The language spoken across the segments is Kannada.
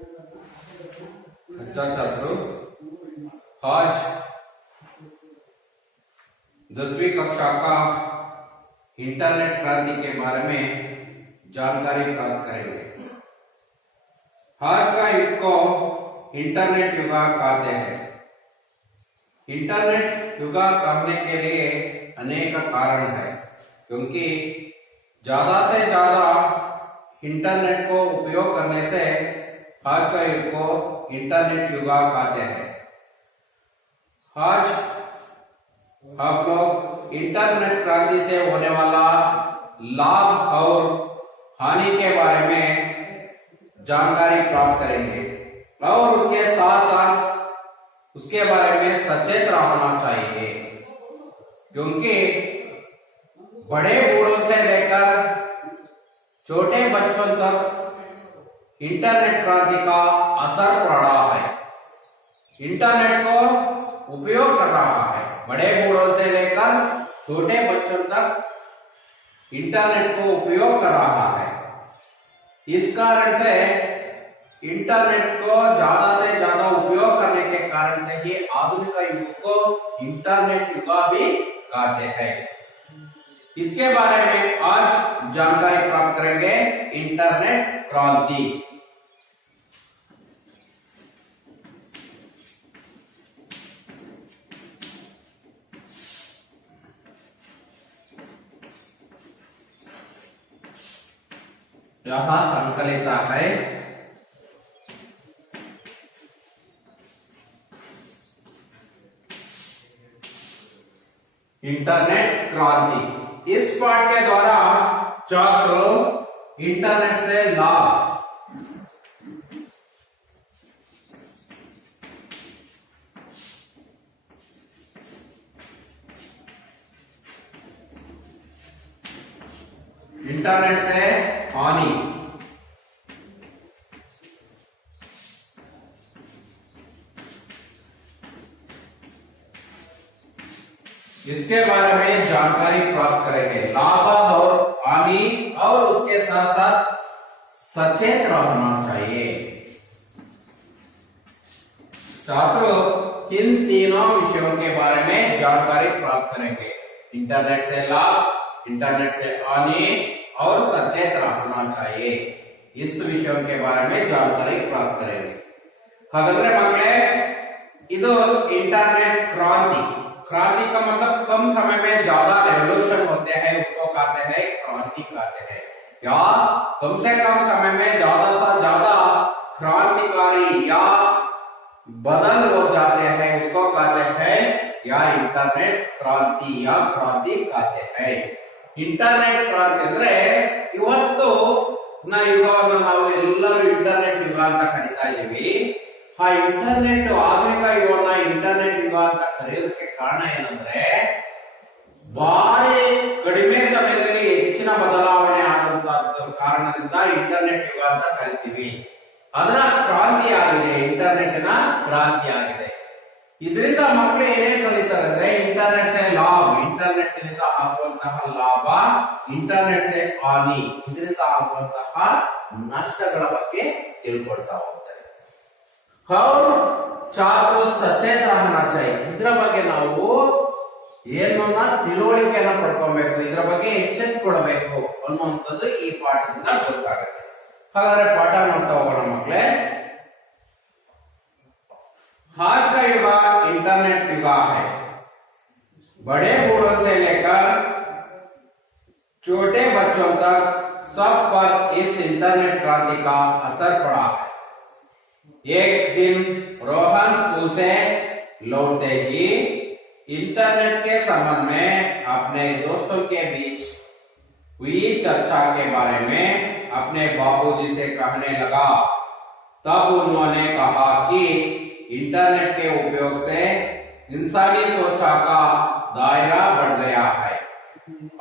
अच्छा छात्रों, आज 10वीं कक्षा का इंटरनेट क्रांति के बारे में जानकारी प्राप्त करेंगे। आज का युग को इंटरनेट युग कहते हैं। इंटरनेट युग कहने के लिए अनेक कारण है, क्योंकि ज्यादा से ज्यादा इंटरनेट को उपयोग करने से आज का युग को इंटरनेट युग कहते हैं। आज आप लोग इंटरनेट क्रांति से होने वाला लाभ और हानि के बारे में जानकारी प्राप्त करेंगे और उसके साथ साथ उसके बारे में सचेत रहना चाहिए, क्योंकि बड़े बूढ़ों से लेकर छोटे बच्चों तक इंटरनेट क्रांति का असर पड़ रहा है। इंटरनेट को उपयोग कर रहा है, बड़े बूढ़ों से लेकर छोटे बच्चों तक इंटरनेट को उपयोग कर रहा है। इस कारण से इंटरनेट को ज्यादा से ज्यादा उपयोग करने के कारण से ही आधुनिक युग को इंटरनेट युग भी कहते हैं। इसके बारे में आज जानकारी प्राप्त करेंगे। इंटरनेट क्रांति। यह संकलित है इंटरनेट क्रांति। इस पाठ के द्वारा छात्र इंटरनेट से लाभ, इंटरनेट से हानि, इसके बारे में जानकारी प्राप्त करेंगे। लाभ और हानि और उसके साथ साथ सचेत रहना चाहिए। छात्रों, इन तीनों विषयों के बारे में जानकारी प्राप्त करेंगे। इंटरनेट से लाभ, इंटरनेट से हानि और सचेत रहना चाहिए। इस विषयों के बारे में जानकारी प्राप्त करेंगे। हागाದ್ರೆ ಮಕ್ಕಳೇ, ಇದು इंटरनेट क्रांति। क्रांति का मतलब कम समय में ज्यादा रेवोल्यूशन होते हैं, उसको कहते हैं क्रांति कहते हैं। या कम से कम समय में ज्यादा से ज्यादा क्रांतिकारी या बदल हो जाते हैं, उसको कहते हैं या इंटरनेट क्रांति या क्रांति कहते हैं। इंटरनेट क्रांति ಅಂದ್ರೆ ಇವತ್ತು ಯುಗವನ್ನು ನಾವು ಎಲ್ಲರೂ ಇಂಟರ್ನೆಟ್ ಯುಗ ಅಂತ ಕರೀತಾ ಇದ್ದೀವಿ। ಆ ಇಂಟರ್ನೆಟ್ ಆಧುನಿಕ ಯುಗವನ್ನ ಇಂಟರ್ನೆಟ್ ಯುಗ ಅಂತ ಕರೆಯೋದಕ್ಕೆ ಕಾರಣ ಏನಂದ್ರೆ, ಭಾರಿ ಕಡಿಮೆ ಸಮಯದಲ್ಲಿ ಹೆಚ್ಚಿನ ಬದಲಾವಣೆ ಆಗುವಂತ ಕಾರಣದಿಂದ ಇಂಟರ್ನೆಟ್ ಯುಗ ಅಂತ ಕರಿತೀವಿ। ಅದರ ಕ್ರಾಂತಿ ಆಗಿದೆ, ಇಂಟರ್ನೆಟ್ ನ ಕ್ರಾಂತಿ ಆಗಿದೆ। ಇದರಿಂದ ಮಕ್ಕಳು ಏನೇನು ಕಲಿತಾರೆ ಅಂದ್ರೆ, ಇಂಟರ್ನೆಟ್ ಸೆ ಲಾಭ, ಇಂಟರ್ನೆಟ್ ನಿಂದ ಆಗುವಂತಹ ಲಾಭ, ಇಂಟರ್ನೆಟ್ ಸೆ ಹಾನಿ, ಇದರಿಂದ ಆಗುವಂತಹ ನಷ್ಟಗಳ ಬಗ್ಗೆ ತಿಳ್ಕೊಳ್ತಾ ಹೋಗ್ತಾರೆ। और छात्र सचेत रहना चाहिए। ಇದರ ಬಗ್ಗೆ ನಾವು ಏನನ್ನ ತಿಳುವಳಿಕೆಯನ್ನು ಪಡ್ಕೊಬೇಕು, ಇದರ ಬಗ್ಗೆ ಎಚ್ಚೆತ್ತುಕೊಳ್ಳಬೇಕು ಅನ್ನುವಂಥದ್ದು ಈ ಪಾಠದಿಂದ ಗೊತ್ತಾಗುತ್ತೆ। ಹಾಗಾದ್ರೆ ಪಾಠ ಮಾಡ್ತಾ ಹೋಗೋಣ ಮಕ್ಕಳೇ। आज का युग इंटरनेट युग है। बड़े बूढ़ों से लेकर छोटे बच्चों तक सब पर इस इंटरनेट क्रांति का असर पड़ा है। एक दिन रोहन स्कूल से लौटते ही इंटरनेट के संबंध में अपने दोस्तों के बीच हुई चर्चा के बारे में अपने बाबूजी से कहने लगा। तब उन्होंने कहा कि इंटरनेट के उपयोग से इंसानी सोचा का दायरा बढ़ गया है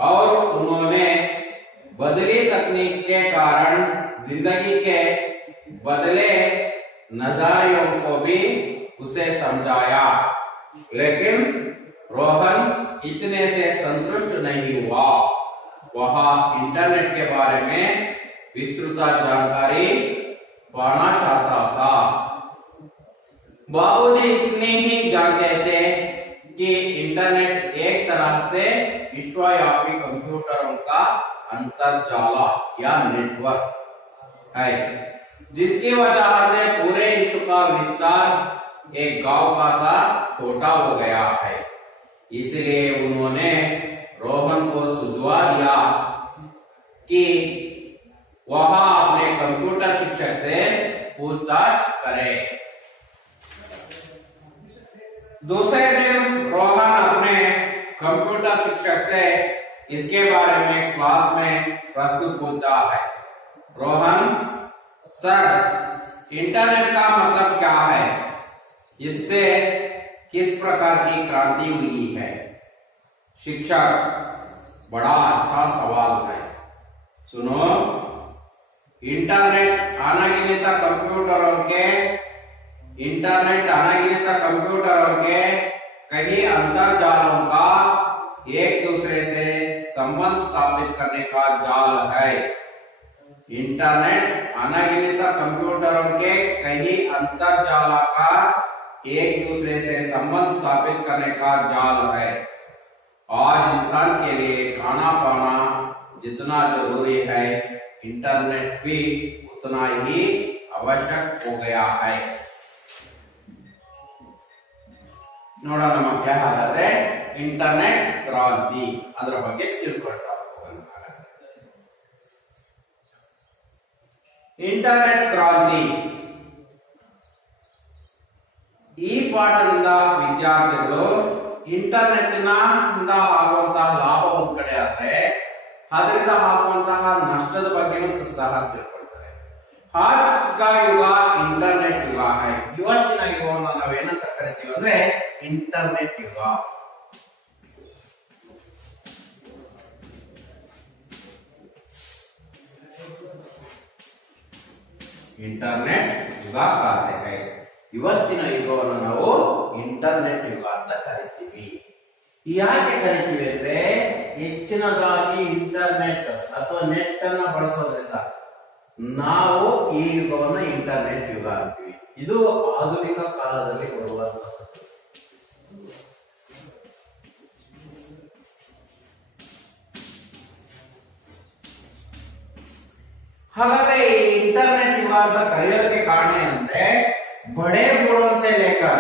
और उन्होंने बदली तकनीक के कारण जिंदगी के बदले नजरियों को भी उसे समझाया। लेकिन रोहन इतने से संतुष्ट नहीं हुआ। वह इंटरनेट के बारे में विस्तृत जानकारी पाना चाहता था। बाबूजी इतने ही जानते थे कि इंटरनेट एक तरह से विश्वव्यापी कंप्यूटरों का अंतरजाला या नेटवर्क है, जिसकी वजह से पूरे विश्व का विस्तार एक गांव का सा छोटा हो गया है। इसलिए उन्होंने रोहन को सुझाव दिया कि वह अपने कंप्यूटर शिक्षक से पूछताछ करे। दूसरे दिन रोहन अपने कंप्यूटर शिक्षक से इसके बारे में क्लास में प्रश्न पूछता है। रोहन, सर, इंटरनेट का मतलब क्या है? इससे किस प्रकार की क्रांति हुई है? शिक्षक, बड़ा अच्छा सवाल है। सुनो, इंटरनेट अनगिनत कंप्यूटरों के कई अंतरजालों का एक दूसरे से संबंध स्थापित करने का जाल है। इंटरनेट अनगिनत कंप्यूटरों के कई अंतरजाल का एक दूसरे से संबंध स्थापित करने का जाल है। आज इंसान के लिए खाना पाना जितना जरूरी है, इंटरनेट भी उतना ही आवश्यक हो गया है। ನೋಡೋಣ ಮಕ್ಕಳೇ, ಹಾಗಾದ್ರೆ ಇಂಟರ್ನೆಟ್ ಕ್ರಾಂತಿ ಅದರ ಬಗ್ಗೆ ತಿಳ್ಕೊಳ್ತಾ ಹೋಗೋಣ. ಇಂಟರ್ನೆಟ್ ಕ್ರಾಂತಿ ಈ ಪಾಠದಿಂದ ವಿದ್ಯಾರ್ಥಿಗಳು ಇಂಟರ್ನೆಟ್ ನಿಂದ ಆಗುವಂತಹ ಲಾಭ ಒಂದ್ ಕಡೆ ಆದ್ರೆ ಅದರಿಂದ ಆಗುವಂತಹ ನಷ್ಟದ ಬಗ್ಗೆನೂ ಸಹ ತಿಳ್ಕೊಳ್ತಾರೆ. आज का युग इंटरनेट युग है. ಇವತ್ತಿನ ಯುಗವನ್ನು ನಾವೇನಂತ ಕರಿತೀವಿ ಅಂದ್ರೆ ಇಂಟರ್ನೆಟ್ ಯುಗ. ಇಂಟರ್ನೆಟ್ ಯುಗ कहते हैं. ಇವತ್ತಿನ ಯುಗವನ್ನು ನಾವು ಇಂಟರ್ನೆಟ್ ಯುಗ ಅಂತ ಕರಿತೀವಿ. ಯಾಕೆ ಕರಿತೀವಿ ಅಂದ್ರೆ ಹೆಚ್ಚಿನದಾಗಿ ಇಂಟರ್ನೆಟ್ ಅಥವಾ ನೆಟ್ ಅನ್ನ ಬಳಸೋದ್ರಿಂದ ನಾವು ಈ ಯುಗವನ್ನು ಇಂಟರ್ನೆಟ್ ಯುಗ ಅಂತೀವಿ. ಇದು ಆಧುನಿಕ ಕಾಲದಲ್ಲಿ ಬರುವಂತದ್ದು. ಹಾಗಾದ್ರೆ ಈ इंटरनेट युग ಅಂತ ಕರೆಯೋದಕ್ಕೆ ಕಾರಣ ಏನಂದ್ರೆ बड़े बूढ़ों से लेकर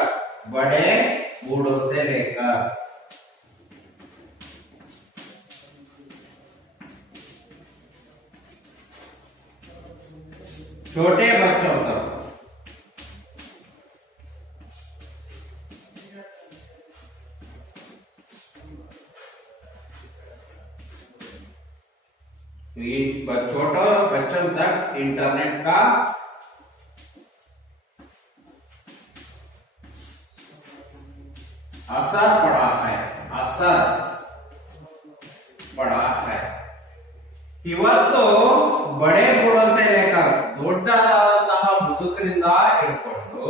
छोटे बच्चों तक छोटे बच्चों तक इंटरनेट का असर पड़ा है. ಇವತ್ತು ಬಡೆ ಬುಡೋಸೆ ಲೇಕರ್ ದೊಡ್ಡದಾದಂತಹ ಮುದುಕರಿಂದ ಹಿಡ್ಕೊಂಡು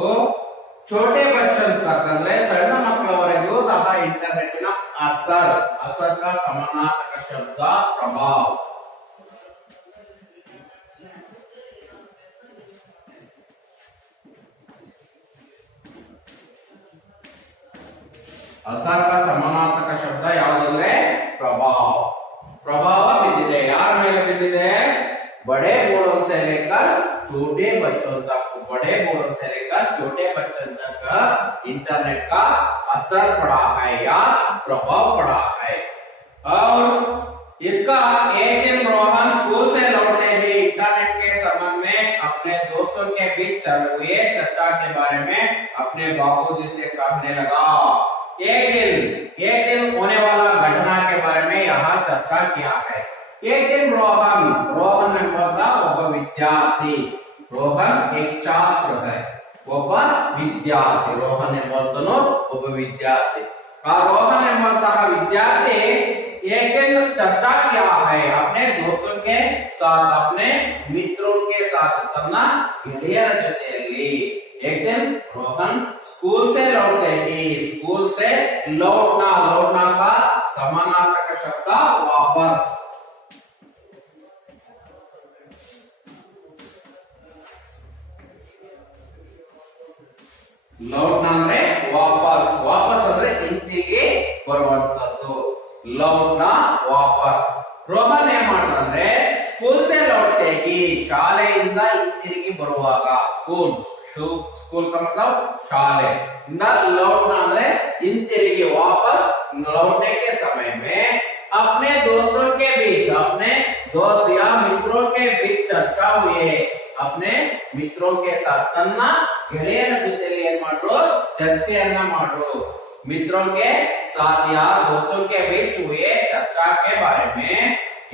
छोटे बच्चों तक ಅಂದ್ರೆ ಸಣ್ಣ ಮಕ್ಕಳವರೆಗೂ ಸಹ ಇಂಟರ್ನೆಟ್ನ असर का समानार्थक शब्द प्रभाव. असर का समानार्थक शब्द ಯಾವುದಂದ್ರೆ प्रभाव बिद्दिದೆ. यार ಮೇಲೆ बिद्दिದೆ? बड़े बूढ़ों से लेकर छोटे बच्चों तक इंटरनेट का असर पड़ा है या प्रभाव पड़ा है. और इसका एक दिन रोहन स्कूल से लौटते ही इंटरनेट के संबंध में अपने दोस्तों के बीच हुए चर्चा के बारे में अपने बाबूजी से कहने लगा. एक दिन होने वाला घटना के बारे में यहाँ चर्चा किया है. एक दिन रोहन ಒಬ್ಬ ವಿದ್ಯಾರ್ಥಿ. रोहन एक छात्र है, ಒಬ್ಬ ವಿದ್ಯಾರ್ಥಿ. रोहन ಎಂಬುವನು ಒಬ್ಬ ವಿದ್ಯಾರ್ಥಿ. ಆ रोहन ಎಂಬಂತಹ ವಿದ್ಯಾರ್ಥಿ एक दिन चर्चा किया है अपने दोस्तों के साथ, अपने मित्रों के साथ, ತನ್ನ ಗೆಳೆಯರ ಜೊತೆಯಲ್ಲಿ. एक दिन रोहन स्कूल से लौटे ही, स्कूल से लौटना का समानार्थक शब्द वापस. ಲೌಟ್ ಅಂದ್ರೆ ವಾಪಸ್, ವಾಪಸ್ ಅಂದ್ರೆ ಹಿಂತಿರುಗಿ ಬರುವಂತದ್ದು. ಲೌಟ್ ನ ವಾಪಸ್. ರೋಹನ್ ಏನ್ ಮಾಡ್ದಂದ್ರೆ ಸ್ಕೂಲ್ ಸೆ ಲೌಟೇಗಿ, ಶಾಲೆಯಿಂದ ಹಿಂತಿರುಗಿ ಬರುವಾಗ. ಸ್ಕೂಲ್ स्कूल का मतलब शाले लौटना ಅಂದ್ರೆ ಹಿಂತಿರುಗಿ वापस लौटने के समय में अपने दोस्तों के बीच, अपने दोस्त या मित्रों के बीच चर्चा हुई है. अपने मित्रों के साथ ತನ್ನ ಗೆಳೆಯರ ಜೊತೆಯಲ್ಲಿ ಏನು ಮಾಡ್ರು, ಚರ್ಚೆಯನ್ನ ಮಾಡ್ರು. मित्रों के साथ या दोस्तों के बीच हुए चर्चा के बारे में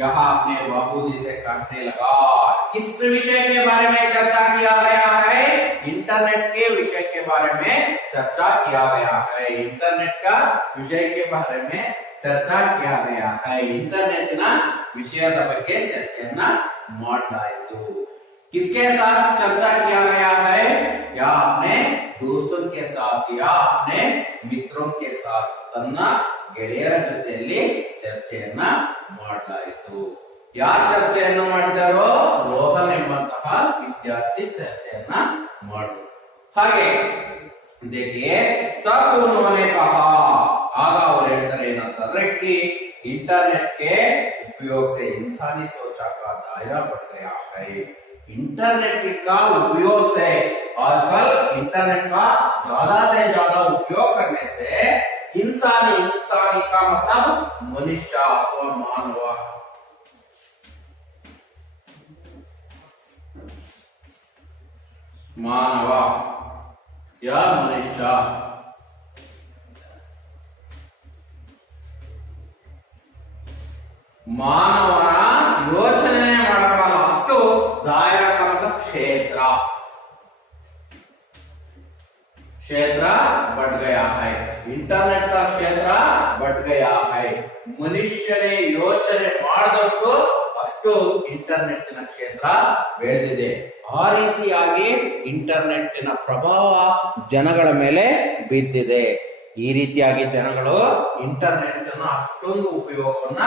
यहाँ अपने बाबूजी से कहने लगा. किस विषय के बारे में चर्चा किया गया है? इंटरनेट के विषय के बारे में चर्चा किया गया है. इंटरनेट का विषय के बारे में चर्चा किया गया है. इंटरनेट ना विषयದ ಬಗ್ಗೆ ಚರ್ಚೆಯನ್ನ ಮಾಡಲಾಯಿತು. किसके साथ चर्चा किया गया है? या अपने दोस्तों के साथ या अपने मित्रों के साथ ತನ್ನ ಗೆಳೆಯರ ಜೊತೆಯಲ್ಲಿ ಚರ್ಚೆಯನ್ನ ಮಾಡಲಾಯಿತು. ಯಾರು ಚರ್ಚೆಯನ್ನು ಮಾಡಿದಾರೋ? ರೋಹನ್ ಎಂಬಂತಹ ವಿದ್ಯಾರ್ಥಿ ಚರ್ಚೆಯನ್ನ ಮಾಡಿದ್ರು. ಹಾಗೆ देखिए तब उन्होंने कहा, आगा और ಹೇಳ್ತಾರೆ ಏನಂತಂದ್ರೆ कि इंटरनेट के उपयोग से इंसानी सोचा का दायरा बढ़ गया है. इंटरनेट का उपयोग से आजकल इंटरनेट का ज्यादा से ज्यादा उपयोग करने से इंसानी का मतलब मनुष्य अथवा मानव, मानव या मनुष्य ಮಾನವನ ಯೋಚನೆ ಮಾಡಬಲ್ಲ ಅಷ್ಟು ದಾಯಕ ಕ್ಷೇತ್ರ क्षेत्र बढ़ गया है. इंटरनेट का क्षेत्र बढ़ गया है. ಮನುಷ್ಯನೇ ಯೋಚನೆ ಮಾಡಿದಷ್ಟು ಅಷ್ಟು ಇಂಟರ್ನೆಟ್ನ ಕ್ಷೇತ್ರ ಬೆಳೆದಿದೆ. ಆ ರೀತಿಯಾಗಿ ಇಂಟರ್ನೆಟ್ನ ಪ್ರಭಾವ ಜನಗಳ ಮೇಲೆ ಬಿದ್ದಿದೆ. ಈ ರೀತಿಯಾಗಿ ಜನಗಳು ಇಂಟರ್ನೆಟ್ ಅನ್ನು ಅಷ್ಟೊಂದು ಉಪಯೋಗವನ್ನ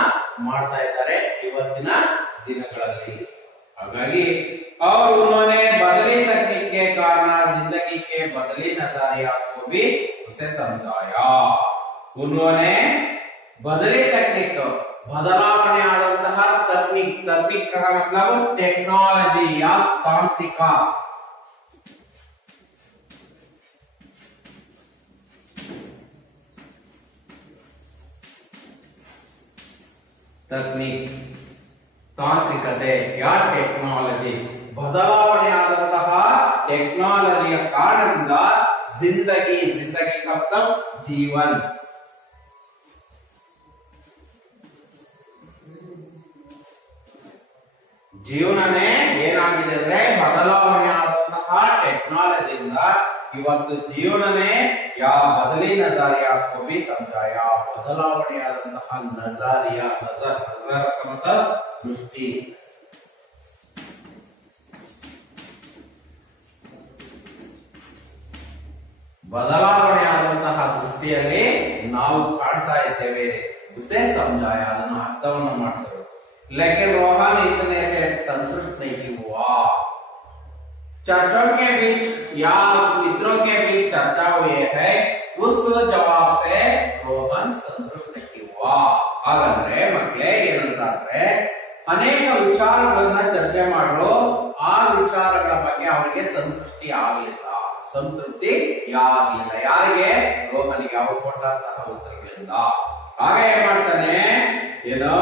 ಮಾಡ್ತಾ ಇದ್ದಾರೆ ಇವತ್ತಿನ ದಿನಗಳಲ್ಲಿ. ಹಾಗಾಗಿ और उन्होंने बदली तकनीक के कारण जिंदगी के बदली नजरिया को भी उसे समझाया. उन्होंने बदली तकनीक बदलावಣೆ ಆದಂತಹ तकनीक, तकनीक का मतलब टेक्नोलॉजी या तांत्रिक, तकनीक ತಾಂತ್ರಿಕತೆ ಯಾ ಟೆಕ್ನಾಲಜಿ, ಬದಲಾವಣೆ ಆದಂತಹ ಟೆಕ್ನಾಲಜಿಯ ಕಾರಣದಿಂದ ಜಿಂದಗಿ, ಜಿಂದಗಿ का मतलब जीवन, ಜೀವನನೇ ಏನಾಗಿದೆ ಅಂದ್ರೆ ಬದಲಾವಣೆ ಆದಂತಹ ಟೆಕ್ನಾಲಜಿಯಿಂದ ಇವತ್ತು ಜೀವನನೇ ಯಾ ಬದಲಿ ನಜರಿಯಾ को भी समझाया. ಬದಲಾವಣೆ ಆದಂತಹ ನಜರಿಯಾ, ನಜರ್ का मतलब ದೃಷ್ಟಿ, ಬದಲಾವಣೆ ಆದಂತಹ ದೃಷ್ಟಿಯಲ್ಲಿ ನಾವು ಕಾಣ್ತಾ ಇದ್ದೇವೆ. ಉಸೆ ಸಮಜಾಯ, ಅದನ್ನು ಅರ್ಥವನ್ನು ಮಾಡಿದರು. लेकिन रोहन इतने से संतुष्ट नहीं हुआ. चर्चों के बीच या मित्रों के बीच चर्चा हुई है, उस जवाब से रोहन संतुष्ट नहीं हुआ. ಹಾಗಂದ್ರೆ ಮಕ್ಕಳೇ ಏನಂತಂದ್ರೆ ಅನೇಕ ವಿಚಾರಗಳನ್ನ ಚರ್ಚೆ ಮಾಡಲು ಆ ವಿಚಾರಗಳ ಬಗ್ಗೆ ಅವರಿಗೆ ಸಂತೃಪ್ತಿ ಆಗಲಿಲ್ಲ, ಸಂತೃಪ್ತಿ ಆಗಲಿಲ್ಲ. ಯಾರಿಗೆ? ರೋಹನಿಗೆ. ಅವರು ಕೊಟ್ಟಂತಹ ಉತ್ತರಗಳಿಂದ. ಹಾಗೆ ಏನ್ ಮಾಡ್ತಾನೆ ಏನೋ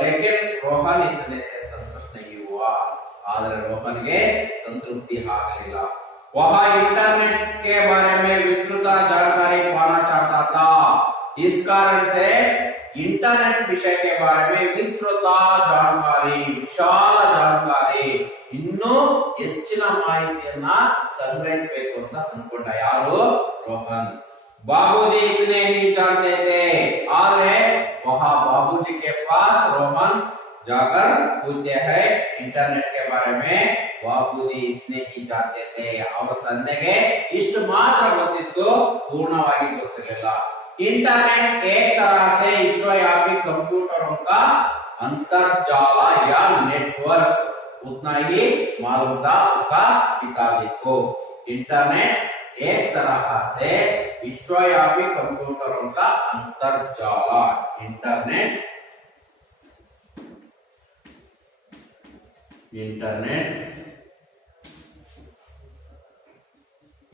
ಲೇಕಿನ್ ರೋಹನ್ ಇತನೆ ಸೆ ಸಂತುಷ್ಟ नहीं हुआ. ಆದರೆ ರೋಹನ್ಗೆ ಸಂತೃಪ್ತಿ ಆಗಲಿಲ್ಲ. वह इंटरनेट के बारे में विस्तृत जानकारी पाना चाहता था. इस कारण से इंटरनेट विषय के बारे में विस्तृत जानकारी, ವಿಶಾಲ जानकारी, ಇನ್ನೂ ಹೆಚ್ಚಿನ ಮಾಹಿತಿಯನ್ನ ಸಂಗ್ರಹಿಸಬೇಕು ಅಂತ ಅಂದ್ಕೊಂಡ. ಯಾರು? ರೋಹನ್. बाबूजी इतने ही जानते थे. आगे वहां बाबूजी के पास रोहन जाकर पूछते हैं इंटरनेट के बारे में. बाबूजी इतने ही जानते थे. ಅವರ ತಂದೆಗೆ ಇಷ್ಟು ಮಾತ್ರ ಗೊತ್ತಿತ್ತು, ಪೂರ್ಣವಾಗಿ ಗೊತ್ತಿರಲಿಲ್ಲ. इंटरनेट एक तरह से विश्वव्यापी कंप्यूटरों का अंतरजाल या नेटवर्क, उतना ही मालूम था उसका पिताजी को. इंटरनेट एक तरह से विश्वव्यापी कंप्यूटरों का अंतर्जाल इंटरनेट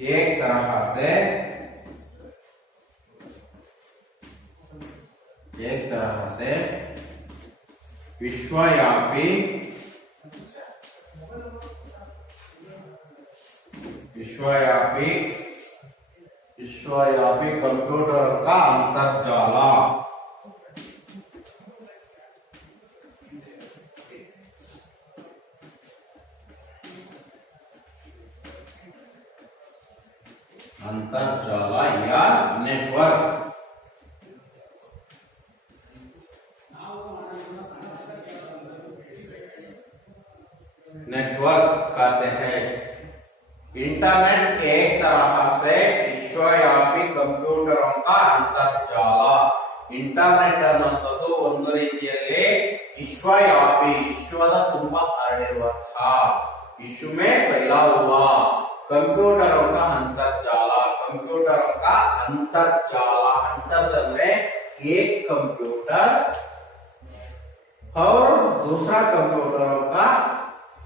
एक तरह से विश्वव्यापी कंप्यूटरों का अंतर्जाल या नेटवर्क कहते हैं। इंटरनेट एक तरह से विश्वव्यापी कंप्यूटरों का अंतर्जाल। इंटरनेट ಅನ್ನುವುದು ಒಂದು ರೀತಿಯಲ್ಲಿ ವಿಶ್ವವ್ಯಾಪಿ ವಿಶ್ವದ ತುಂಬ ಹರಡಿರುವಂತಹ विश्व में फैला हुआ कंप्यूटरों का अंतर्जाल। कंप्यूटरों का अंतर्जाल में एक कंप्यूटर और दूसरा कंप्यूटरों का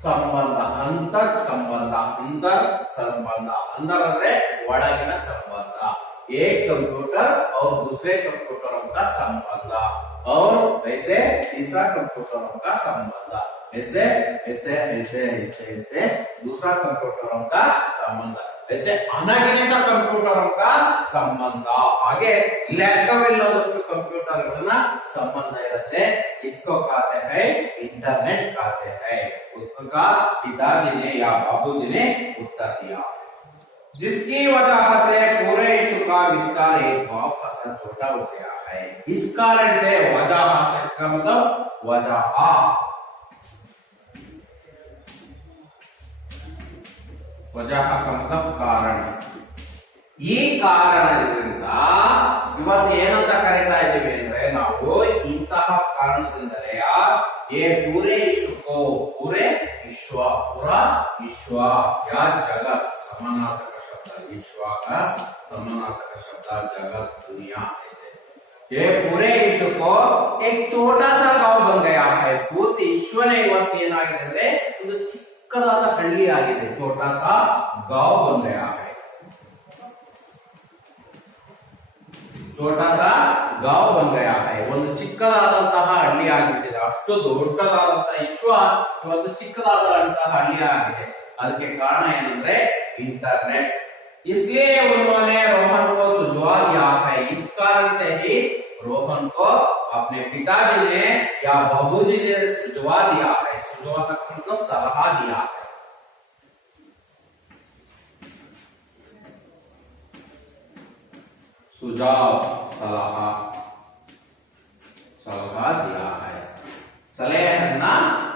संबंध अंतर संबंध ಅಂದ್ರೆ ಒಳಗಿನ ಸಂಬಂಧ। एक कंप्यूटर और दूसरे कंप्यूटरों का संबंध और वैसे तीसरा कंप्यूटरों का संबंध ऐसे ऐसे ऐसे ऐसे ऐसे दूसरा कंप्यूटरों का संबंध ऐसे अनगिनत कंप्यूटरों का संबंध ಹಾಗೆ ಲೆಕ್ಕವಿಲ್ಲದಷ್ಟು ಕಂಪ್ಯೂಟರ್ಗಳನ್ನ ಸಂಬಂಧ ಇರುತ್ತೆ। इसको कहते हैं इंटरनेट कहते हैं। उसका पिताजी ने या बाबूजी ने उत्तर दिया, जिसकी वजह से पूरे विश्व का विस्तार एक भाव का साथ छोटा हो गया है। इस कारण से वजह से का मतलब वजह का मतलब कारण। ಈ ಕಾರಣದಿಂದ ಇವತ್ತು ಏನಂತ ಕರೀತಾ ಇದ್ದೀವಿ ಅಂದ್ರೆ ನಾವು ಇಂತಹ ಕಾರಣದಿಂದಲೇ ये पूरे विश्व को पूरे विश्व पूरा विश्व या जगत समानार्थक शब्द विश्व का समानार्थक शब्द जगत दुनिया ऐसे ये पूरे विश्व को एक छोटा सा गांव बन गया है। पूर्ति विश्व ने ಇವತ್ತು ಏನಾಗಿದೆ ಅಂದ್ರೆ ಒಂದು ಚಿಕ್ಕದಾದ ಹಳ್ಳಿ ಆಗಿದೆ। छोटा सा गांव बन गया है। छोटा सा गांव बन गया है। ಒಂದು ಚಿಕ್ಕದಾದಂತಹ ಹಳ್ಳಿ ಆಗಿಬಿಟ್ಟಿದೆ। ಅಷ್ಟು ದೊಡ್ಡದಾದಂತಹ ವಿಶ್ವ ಒಂದು ಚಿಕ್ಕದಾದಂತಹ ಹಳ್ಳಿ ಆಗಿದೆ। ಅದಕ್ಕೆ ಕಾರಣ ಏನಂದ್ರೆ इंटरनेट। इसलिए उन्होंने रोहन को सुझाव दिया है। इस कारण से ही रोहन को अपने पिताजी ने या बाबूजी ने सुझाव दिया है। सुझाव का मतलब सलाह दिया है। सुझाव सलाह दिया है। ಸಲಹೆಯನ್ನ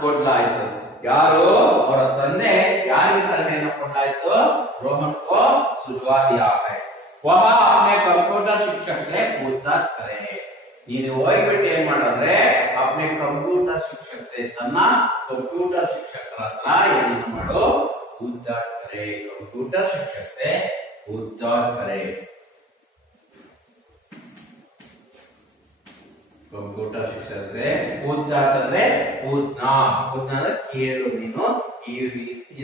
ಕೊಡಲಾಯಿತು। ಯಾರು ಅವರ ತಂದೆ ಯಾರಿಗೆ ಸಲಹೆಯನ್ನು ಕೊಡಲಾಯಿತು? रोहन को सुझाव दिया है। वह अपने कंप्यूटर शिक्षक से पूछताछ करे। ನೀನು ಹೋಗ್ಬಿಟ್ಟು ಏನ್ ಮಾಡಿದ್ರೆ अपने कंप्यूटर शिक्षक से ತನ್ನ कंप्यूटर ಶಿಕ್ಷಕರ ಹತ್ರ ಏನನ್ನ ಮಾಡು पूछताछ करे। कंप्यूटर शिक्षक से पूछताछ करे। कंप्यूटर शिक्षक से पूछताछ ಅಂದ್ರೆ पूछना ಅಂದ್ರೆ ಕೇಳು ನೀನು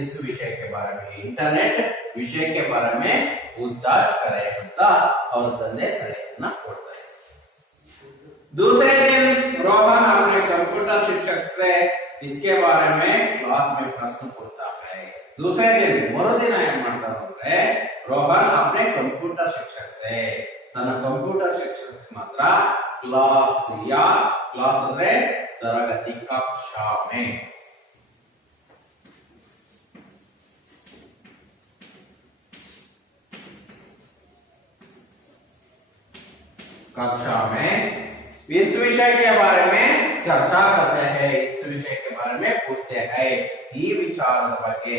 इस विषय के बारे में इंटरनेट विषय के बारे में पूछताछ करे ಅಂತ ಅವ್ರ ತಂದೆ ಸಲಹೆಯನ್ನ ಕೊಡ್ತಾರೆ। दूसरे दिन रोहन अपने कंप्यूटर शिक्षक से इसके बारे में क्लास में प्रश्न पूछता है। दूसरे दिन मरुदिन ಏನ್ ಮಾಡ್ತಾರೆ ಅಂದ್ರೆ रोहन अपने कंप्यूटर शिक्षक से ತನ್ನ कंप्यूटर शिक्षक ಮಾತ್ರ क्लास ಅಂದ್ರೆ ತರಗತಿ कक्षा में इस विषय के बारे में चर्चा करते हैं। इस विषय के बारे में पूछते हैं। ಈ ವಿಚಾರದ ಬಗ್ಗೆ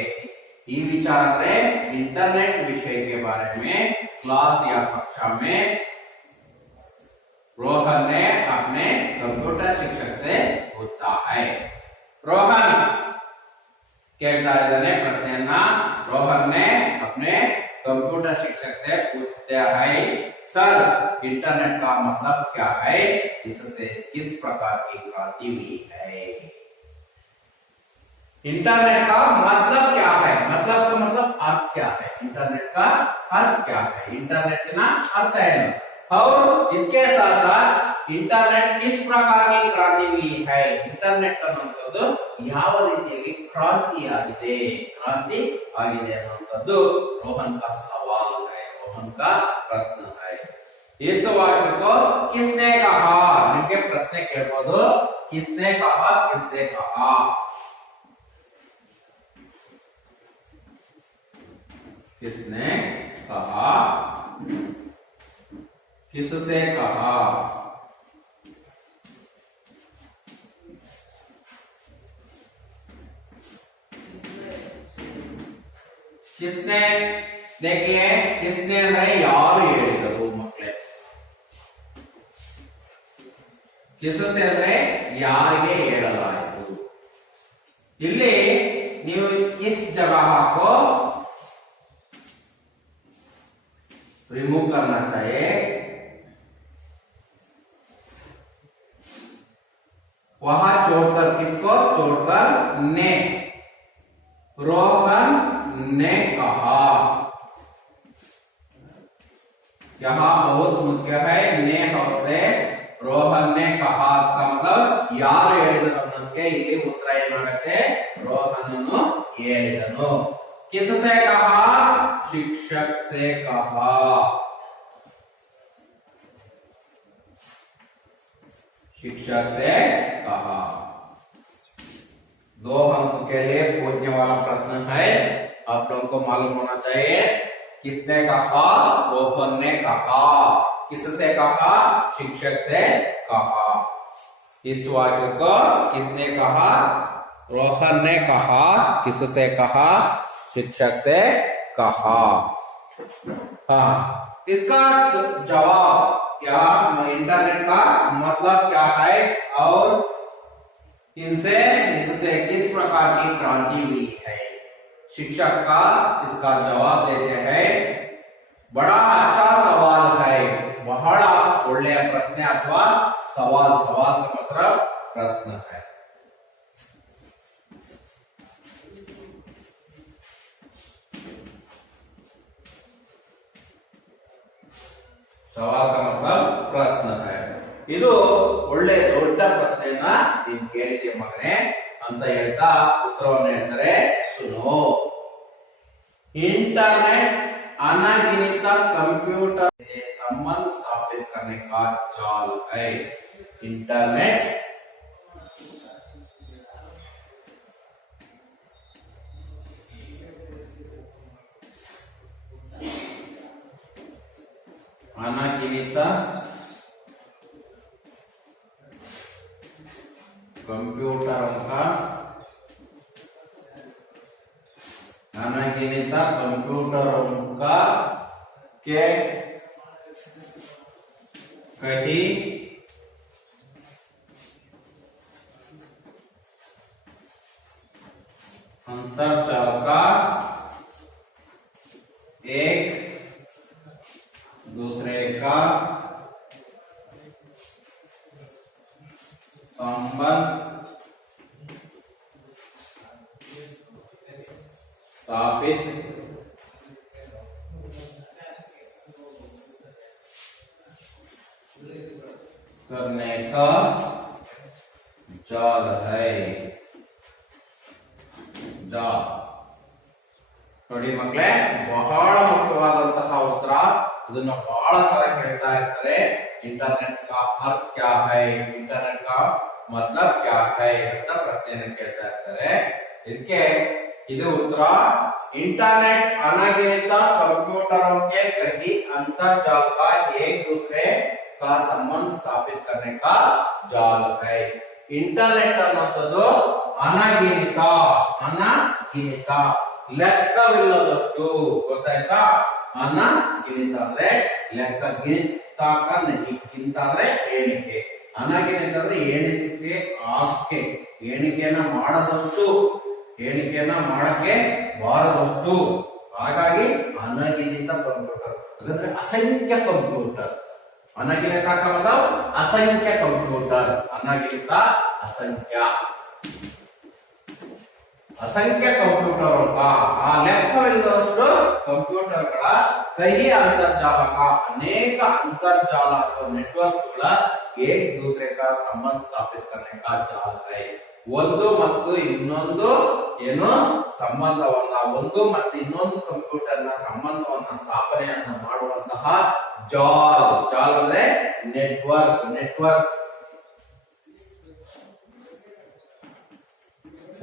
ಈ विचार ಅಂದ್ರೆ इंटरनेट विषय के बारे में क्लास या कक्षा में रोहन ने अपने कंप्यूटर शिक्षक से पूछता है। रोहन ಕೇಳ್ತಾ ಇದ್ದಾನೆ ಪ್ರಶ್ನೆಯನ್ನ। रोहन ने अपने कंप्यूटर शिक्षक से पूछते हैं, सर इंटरनेट का मतलब क्या है, इससे किस प्रकार की क्रांति हुई है। इंटरनेट का मतलब क्या है, मतलब का मतलब अर्थ क्या है, इंटरनेट का अर्थ क्या है, इंटरनेट का अर्थ है और इसके साथ साथ इंटरनेट किस प्रकार की क्रांति हुई है, ಇಂಟರ್ನೆಟ್ ಅನ್ನುವಂಥದ್ದು ಯಾವ ರೀತಿಯಾಗಿ ಕ್ರಾಂತಿ ಆಗಿದೆ ಅನ್ನುವಂಥದ್ದು रोहन का सवाल है, रोहन का प्रश्न है। इस वाक्य को किसने कहा, निಮಗೆ ಪ್ರಶ್ನೆ ಕೇಳಬಹುದು, किसने कहा, किससे कहा, किसने कहा, किससे कहा। किसने, देखिए किसने ಅಂದ್ರೆ ಯಾರು ಹೇಳಿದರು ಮಕ್ಕಳೇ, किससे ಅಂದ್ರೆ ಯಾರಿಗೆ ಹೇಳಲಾಯಿತು। ಇಲ್ಲಿ ನೀವು इस जगह को रिमूव करना चाहिए, वहां छोड़कर किसको, छोड़कर ने, रोहन ने कहा, यहाँ बहुत मुख्य है, ने से रोहन ने कहा का मतलब ಯಾರು ಹೇಳಿದರು ಅನ್ನೋದಕ್ಕೆ ಇಲ್ಲಿ ಉತ್ತರ ಏನಾಗುತ್ತೆ, रोहनನು ಹೇಳಿದನು। किससे कहा, शिक्षक से कहा, शिक्षक से कहा। 2 अंक के लिए पूछने वाला प्रश्न है, आप लोगों को मालूम होना चाहिए, किसने कहा, रोहन ने कहा, किससे कहा, शिक्षक से कहा। इस वाक्य को किसने कहा, रोहन ने कहा, किससे कहा, शिक्षक से कहा। हाँ, इसका जवाब क्या, इंटरनेट का मतलब क्या है और इनसे इससे किस प्रकार की क्रांति हुई है, शिक्षक का इसका जवाब देते हैं। बड़ा अच्छा सवाल है, बहಳ ಒಳ್ಳೆಯ ಪ್ರಶ್ನೆ ಅಥವಾ सवाल, सवाल का मतलब प्रश्न है। सवाल का मतलब प्रश्न है। ಇದು ಒಳ್ಳೆ ದೊಡ್ಡ ಪ್ರಶ್ನೆಯನ್ನ ನೀನು ಕೇಳಿದೆ ಮಗನೇ ಅಂತ ಹೇಳ್ತಾ ಉತ್ತರವನ್ನು ಹೇಳ್ತಾರೆ, सुनो। इंटरनेट अनगिनत कंप्यूटर से संबंध स्थापित करने का जाल है। इंटरनेट अनगिनत कंप्यूटरों का, अनगिनत कंप्यूटरों का के कहीं अंतरजाल का एक दूसरे का संबंध स्थापित करने का जाल है। जाल ನೋಡಿ ಮಕ್ಕಳೇ, ಬಹಳ ಮುಖ್ಯವಾದಂತಹ ಉತ್ತರ, ಇದನ್ನು ಬಹಳ ಸಲ ಕೇಳ್ತಾ ಇರ್ತಾರೆ। ಇಂಟರ್ನೆಟ್ का अर्थ क्या है, इंटरनेट का मतलब क्या है ಅಂತ ಪ್ರಶ್ನೆಯನ್ನು ಕೇಳ್ತಾ ಇರ್ತಾರೆ। ಇದಕ್ಕೆ ಇದು ಉತ್ತರ, इंटरनेट अनगिनत कंप्यूटरों के कहीं अंतरजाल का एक दूसरे का संबंध स्थापित करने का जाल है। इंटरनेट ಅನ್ನುವಂಥದ್ದು ಅನಗಿನಿತ, ಅನಗಿನಿತ ಲೆಕ್ಕವಿಲ್ಲದಷ್ಟು, ಗೊತ್ತಾಯ್ತಾ, ಅನಗಿನಿತ ಅಂದ್ರೆ ಲೆಕ್ಕ, ಗಿಂತಾಕ ಗಿಂತ ಅಂದ್ರೆ ಎಣಿಕೆ, ಅನಗಿನಿತ ಅಂದ್ರೆ ಎಣಿಸಿಕೆ ಆಸ್ಕೆ, ಎಣಿಕೆಯನ್ನ ಮಾಡದಷ್ಟು, ಎಣಿಕೆಯನ್ನ ಮಾಡಕ್ಕೆ ಬಾರದಷ್ಟು ಹಾಗಾಗಿ ಅನಗಿನಿತ ಕಂಪ್ಯೂಟರ್ ಹಾಗಾದ್ರೆ ಅಸಂಖ್ಯ ಕಂಪ್ಯೂಟರ್ अनगिनत का मतलब असंख्य कंप्यूटर अनगिनत असंख्य असंख्य कंप्यूटरों का आ ಲೆಕ್ಕವಿಲ್ಲದಷ್ಟು ಕಂಪ್ಯೂಟರ್ಗಳ ಕಹಿ ಅಂತರ್ಜಾಲಕ अनेक अंतर्जाल ಅಥವಾ ನೆಟ್ವರ್ಕ್ಗಳ एक दूसरे का संबंध स्थापित करने का जाल है ಒಂದು ಮತ್ತು ಇನ್ನೊಂದು ಏನು ಸಂಬಂಧವನ್ನ ಒಂದು ಮತ್ತು ಇನ್ನೊಂದು ಕಂಪ್ಯೂಟರ್ನ ಸಂಬಂಧವನ್ನ ಸ್ಥಾಪನೆಯನ್ನ ಮಾಡುವಂತಹ ಜಾಲ್ ಅಂದ್ರೆ ನೆಟ್ವರ್ಕ್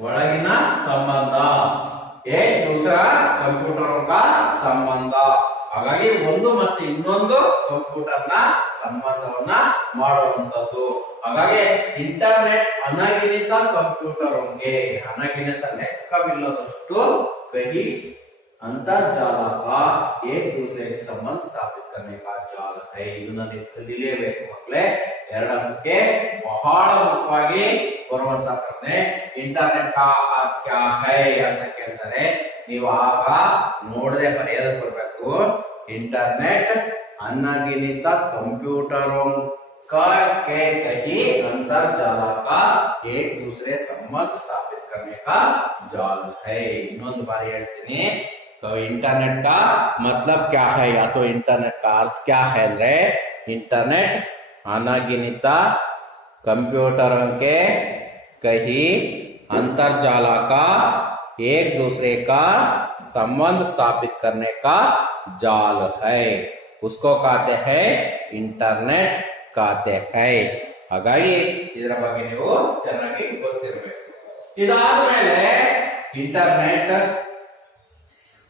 ಒಳಗಿನ ಸಂಬಂಧ एक दूसरा कंप्यूटरों का ಸಂಬಂಧ ಹಾಗಾಗಿ ಒಂದು ಮತ್ತು ಇನ್ನೊಂದು ಕಂಪ್ಯೂಟರ್ನ ಸಂಬಂಧವನ್ನ ಮಾಡುವಂತದ್ದು ಹಾಗಾಗಿ ಇಂಟರ್ನೆಟ್ ಅನಗಿನಿತ ಕಂಪ್ಯೂಟರ್ಗೆ ಅನಗಿನಿತ ಲೆಕ್ಕವಿಲ್ಲದಷ್ಟು कई अंतर्जाल का एक दूसरे के संबंध स्थापित करने का जाल है ಇದನ್ನ ನೀವು ಕಲಿಯಲೇಬೇಕು ಮಕ್ಕಳೇ ಎರಡಕ್ಕೆ ಬಹಳ ಮುಖ್ಯವಾಗಿ ಬರುವಂತ ಪ್ರಶ್ನೆ ಇಂಟರ್ನೆಟ್ का क्या है ಅಂತ ಕೇಳ್ತಾರೆ ನೀವು ಆಗ ನೋಡದೆ ಬರೆಯೋದಕ್ಕೆ ಬರಬೇಕು इंटरनेट अनगिनत कंप्यूटरों का के कई अंतर्जाल का एक दूसरे संबंध स्थापित करने का जाल है ಇನ್ನೊಂದು ಬಾರಿ ಹೇಳ್ತೀನಿ तो इंटरनेट का मतलब क्या है या तो इंटरनेट का अर्थ क्या है ಅಂದ್ರೆ इंटरनेट अनगिनत कंप्यूटरों के कई अंतर्जाल का एक दूसरे का संबंध स्थापित करने का जाल है उसको कहते हैं इंटरनेट कहते हैं ಹಾಗಾಗಿ ಇದರ ಬಗ್ಗೆ ನೀವು ಚೆನ್ನಾಗಿ ಗೊತ್ತಿರಬೇಕು ಇದಾದ್ಮೇಲೆ इंटरनेट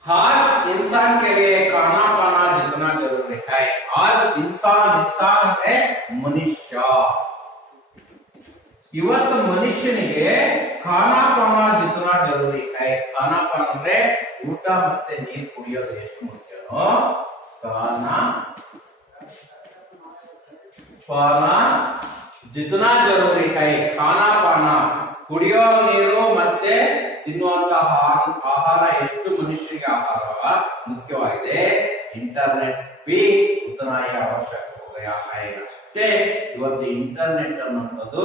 आज इंसान के लिए खाना पाना जितना जरूरी है आज इंसान है मनुष्य ಇವತ್ತು ಮನುಷ್ಯನಿಗೆ ಖಾನಾ ಪಾನ ಜಿतना ಜರೂರಿ है ಖಾನಾ ಪಾನ ಅಂದ್ರೆ ಊಟ ಮತ್ತೆ ನೀರು ಕುಡಿಯೋದು ಎಷ್ಟು ಮುಖ್ಯನೋ ಖಾನಾ ಪಾನ ಜಿतना ಜರೂರಿ है ಖಾನಾ ಪಾನ ಕುಡಿಯೋ ನೀರು ಮತ್ತೆ ತಿನ್ನುವಂತಹ ಆಹಾರ ಎಷ್ಟು ಮನುಷ್ಯರಿಗೆ ಆಹಾರ ಮುಖ್ಯವಾಗಿದೆ ಇಂಟರ್ನೆಟ್ भी उतना ही आवश्यक हो गया है ಅಷ್ಟೇ ಇವತ್ತು ಇಂಟರ್ನೆಟ್ ಅನ್ನೋದು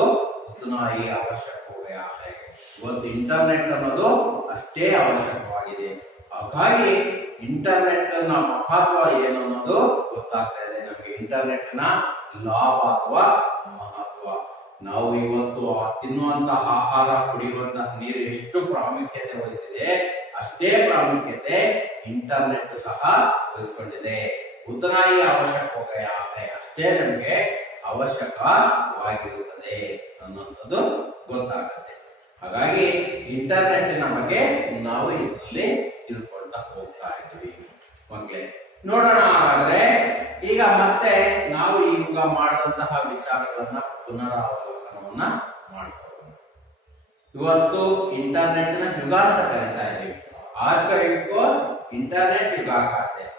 उतना ही आवश्यक हो गया है ಇವತ್ತು ಇಂಟರ್ನೆಟ್ ಅನ್ನೋದು ಅಷ್ಟೇ ಅವಶ್ಯಕವಾಗಿದೆ ಹಾಗಾಗಿ ಇಂಟರ್ನೆಟ್ ನ ಮಹತ್ವ ಏನು ಅನ್ನೋದು ಗೊತ್ತಾಗ್ತಾ ಇದೆ ನಮಗೆ ಇಂಟರ್ನೆಟ್ ನ ಲಾಭ ಅಥವಾ ಮಹತ್ವ ನಾವು ಇವತ್ತು ತಿನ್ನುವಂತಹ ಆಹಾರ ಕುಡಿಯುವಂತಹ ನೀರು ಎಷ್ಟು ಪ್ರಾಮುಖ್ಯತೆ ವಹಿಸಿದೆ ಅಷ್ಟೇ ಪ್ರಾಮುಖ್ಯತೆ ಇಂಟರ್ನೆಟ್ ಸಹ ವಹಿಸಿಕೊಂಡಿದೆ ಉतना ही आवश्यक हो गया है ಅಷ್ಟೇ ನಮಗೆ ಅವಶ್ಯಕವಾಗಿರುತ್ತದೆ ಅನ್ನೋದು ಗೊತ್ತಾಗುತ್ತೆ ಹಾಗಾಗಿ ಇಂಟರ್ನೆಟ್ ಬಗ್ಗೆ ನಾವು ಇದರಲ್ಲಿ ತಿಳ್ಕೊಳ್ತಾ ಹೋಗ್ತಾ ಇದ್ದೀವಿ ಮಕ್ಕಳೇ ನೋಡೋಣ ಹಾಗಾದ್ರೆ ಈಗ ಮತ್ತೆ ನಾವು ಈಗ ಮಾಡಿದಂತಹ ವಿಚಾರಗಳನ್ನ ಪುನರಾವಲೋಕನವನ್ನ ಮಾಡ್ಕೊಳ್ಳೋಣ ಇವತ್ತು ಇಂಟರ್ನೆಟ್ ನ ಯುಗ ಅಂತ ಕರೀತಾ ಇದ್ದೀವಿ आज का युग को इंटरनेट युग कहते हैं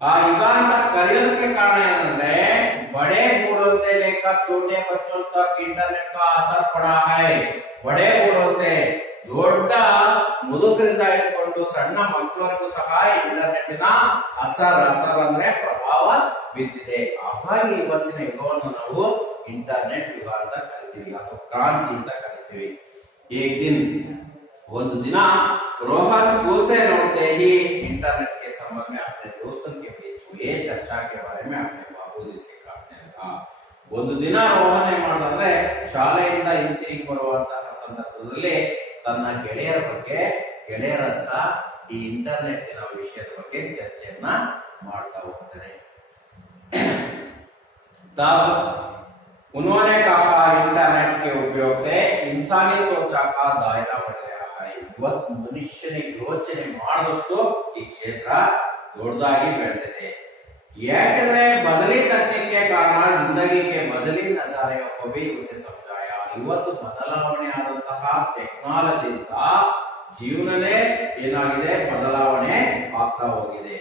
आ युग ಅಂತ ಕರೆಯೋದಕ್ಕೆ ಕಾರಣ ಏನಂದ್ರೆ बड़े बूढ़ों से लेकर छोटे बच्चों तक इंटरनेट का असर पड़ा है बड़े बूढ़ों से ದೊಡ್ಡ ಮುದುಕರಿಂದ ಹಿಡಿದುಕೊಂಡು ಸಣ್ಣ ಮಕ್ಕಳವರೆಗೂ ಸಹ ಇಂಟರ್ನೆಟ್ ನ ಅಸರ್ ಅಂದ್ರೆ ಪ್ರಭಾವ ಬಿದ್ದಿದೆ ಹಾಗಾಗಿ ಇವತ್ತಿನ ಯುಗವನ್ನು ನಾವು ಇಂಟರ್ನೆಟ್ ಯುಗ ಅಂತ ಕರಿತೀವಿ ಅಥವಾ ಕ್ರಾಂತಿ ಅಂತ ಕರಿತೀವಿ एक दिन ಒಂದು ದಿನ रोहन स्कूल से लौटते ही इंटरनेट के संबंध में अपने दोस्तों के बीच हुए चर्चा के बारे में अपने बाबूजी से कहने लगा ಒಂದು ದಿನ ರೋಹನ್ ಏನ್ ಮಾಡಿದ್ರೆ ಶಾಲೆಯಿಂದ ಹಿಂತಿರುಗಿ ಬರುವಂತಹ ಸಂದರ್ಭದಲ್ಲಿ ತನ್ನ ಗೆಳೆಯರ ಹತ್ರ ಈ ಇಂಟರ್ನೆಟ್ ನ ವಿಷಯದ ಬಗ್ಗೆ ಚರ್ಚೆಯನ್ನ ಮಾಡ್ತಾ ಹೋಗ್ತಾರೆ तब उन्होंने कहा इंटरनेट के उपयोग से इंसानी सोचा का दायरा बढ़ गया है ಇವತ್ತು ಮನುಷ್ಯನಿಗೆ ಯೋಚನೆ ಮಾಡಿದಷ್ಟು ಈ ಕ್ಷೇತ್ರ ದೊಡ್ಡದಾಗಿ ಬೆಳೆದಿದೆ ಯಾಕಂದ್ರೆ बदली तकनीक के कारण जिंदगी के बदली नजारे को भी उसे समझाया ಇವತ್ತು ಬದಲಾವಣೆ ಆದಂತಹ ಟೆಕ್ನಾಲಜಿಯಿಂದ ಜೀವನನೇ ಏನಾಗಿದೆ ಬದಲಾವಣೆ ಆಗ್ತಾ ಹೋಗಿದೆ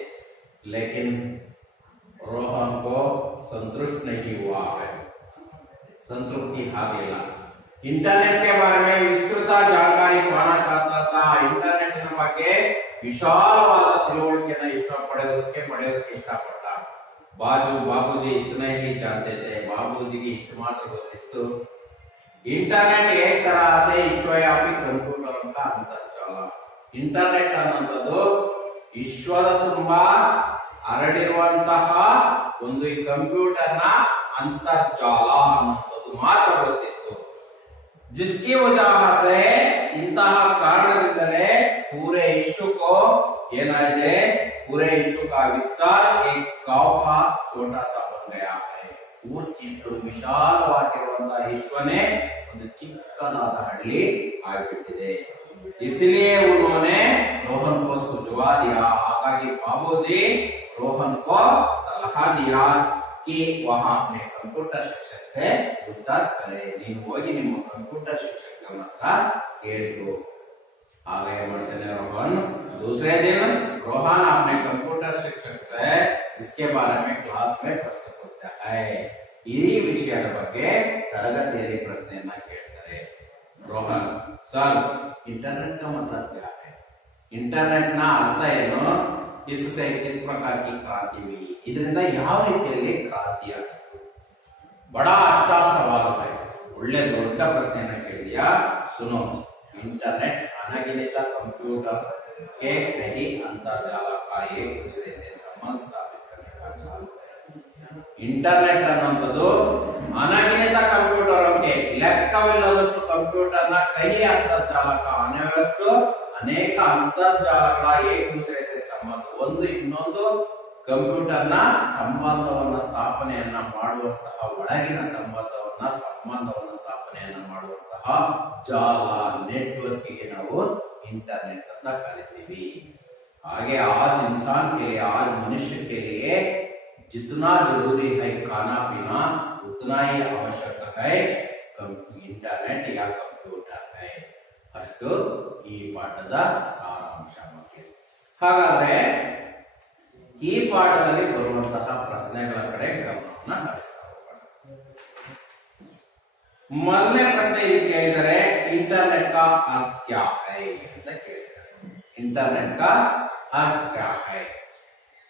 लेकिन रोहन को संतुष्ट नहीं हुआ है संतृप्ति ಆಗಲಿಲ್ಲ इंटरनेट के बारे में विस्तृत जानकारी पाना चाहता था इंटरनेट ಬಗ್ಗೆ ವಿಶಾಲವಾದ ತಿಳುವಳಿಕೆನ ಪಡೆಯೋದಕ್ಕೆ ಇಷ್ಟಪಟ್ಟ. बाबूजी इतने ही जानते थे, बाबूजी की इष्ट मात्र ಗೊತ್ತಿತ್ತು. इंटरनेट एक तरह से विश्वव्यापी कंप्यूटर का ಅಂತರ್ಜಾಲ. ಇಂಟರ್ನೆಟ್ ಅನ್ನೋದು ವಿಶ್ವದ ತುಂಬಾ ಹರಡಿರುವಂತಹ ಒಂದು ಈ ಕಂಪ್ಯೂಟರ್ ನ ಅಂತರ್ಜಾಲ ಅನ್ನೋದು ಮಾತ್ರ ಗೊತ್ತಿತ್ತು. जिसकी वजह से इंತಹ ಕಾರಣದಿಂದಲೇ पूरे विश्व को ಏನಾಗಿದೆ, पूरे विश्व का विस्तार एक गांव का छोटा सा बन गया है. ಇಷ್ಟು ವಿಶಾಲವಾಗಿರುವಂತಹ ವಿಶ್ವನೇ ಒಂದು ಚಿಕ್ಕದಾದ ಹಳ್ಳಿ ಆಗಿಬಿಟ್ಟಿದೆ. इसलिए उन्होंने रोहन को सुझाव दिया. हाಗಾಗಿ बाबूजी रोहन को सलाह दिया कि वह अपने कंप्यूटर शिक्षक से उत्तर करे. ನೀನು ಹೋಗಿ ನಿಮ್ಮ ಕಂಪ್ಯೂಟರ್ ಶಿಕ್ಷಕನ ಹತ್ರ ಕೇಳು. आगे बढ़ते हैं रोहन. दूसरे दिन रोहन अपने कंप्यूटर शिक्षक से इसके बारे में क्लास में प्रश्न पूछता है. ಈ ವಿಷಯದ ಬಗ್ಗೆ ತರಗತಿಯಲ್ಲಿ ಪ್ರಶ್ನೆಯನ್ನ ಕೇಳ್ತಾರೆ. रोहन सर इंटरनेट का मतलब क्या है? इंटरनेट ನ ಅರ್ಥ ಏನು? इससे किस प्रकार की क्रांति हुई? ಇದರಿಂದ ಯಾವ ರೀತಿಯಲ್ಲಿ ಕ್ರಾಂತಿ ಆಯಿತು? बड़ा अच्छा सवाल है. ಒಳ್ಳೆ ದೊಡ್ಡ ಪ್ರಶ್ನೆಯನ್ನ ಕೇಳಿದ್ಯಾ. सुनो. इंटरनेट अनगिनत कंप्यूटर के कई अंतर्जाल का एक दूसरे से संबंध स्थापित करने का जाल है. इंटरनेट ಅನ್ನೋದು ಅನಗಿನತ ಕಂಪ್ಯೂಟರ್ಗೆ ಲೆಕ್ಕವಿಲ್ಲದಷ್ಟು ಕಂಪ್ಯೂಟರ್ನ ಕೈ ಅಂತರ್ಜಾಲಕ ಅನೇಕಷ್ಟು ಅನೇಕ ಅಂತರ್ಜಾಲಗಳ ಏಕ दूसरे से ಸಂಬಂಧ, ಒಂದು ಇನ್ನೊಂದು ಕಂಪ್ಯೂಟರ್ನ ಸಂಬಂಧವನ್ನ ಸ್ಥಾಪನೆಯನ್ನ ಮಾಡುವಂತಹ ಒಳಗಿನ ಸಂಬಂಧವನ್ನ ಸ್ಥಾಪನೆಯನ್ನ ಮಾಡುವಂತಹ ಜಾಲ नेटवर्क ಗೆ ನಾವು इंटरनेट ಅಂತ ಕರೀತೀವಿ. आगे आज इंसान के लिए, आज मनुष्य के लिए जितना जरूरी है खाना पीना उतना ही आवश्यक है इंटरनेट या कंप्यूटर है. ಅಷ್ಟು ಈ ಪಾಠದ ಸಾರಾಂಶ ಮಕ್ಕಳೇ. ಹಾಗಾದ್ರೆ ಈ ಪಾಠದಲ್ಲಿ ಬರುವಂತಹ ಪ್ರಶ್ನೆಗಳ ಕಡೆ ಗಮನವನ್ನು ಹರಿಸ್ತಾ ಹೋಗೋಣ. ಮೊದಲನೇ ಪ್ರಶ್ನೆ ಇಲ್ಲಿ ಕೇಳಿದರೆ इंटरनेट का अर्थ क्या है ಅಂತ ಕೇಳಿದ್ದಾರೆ. इंटरनेट का अर्थ क्या है?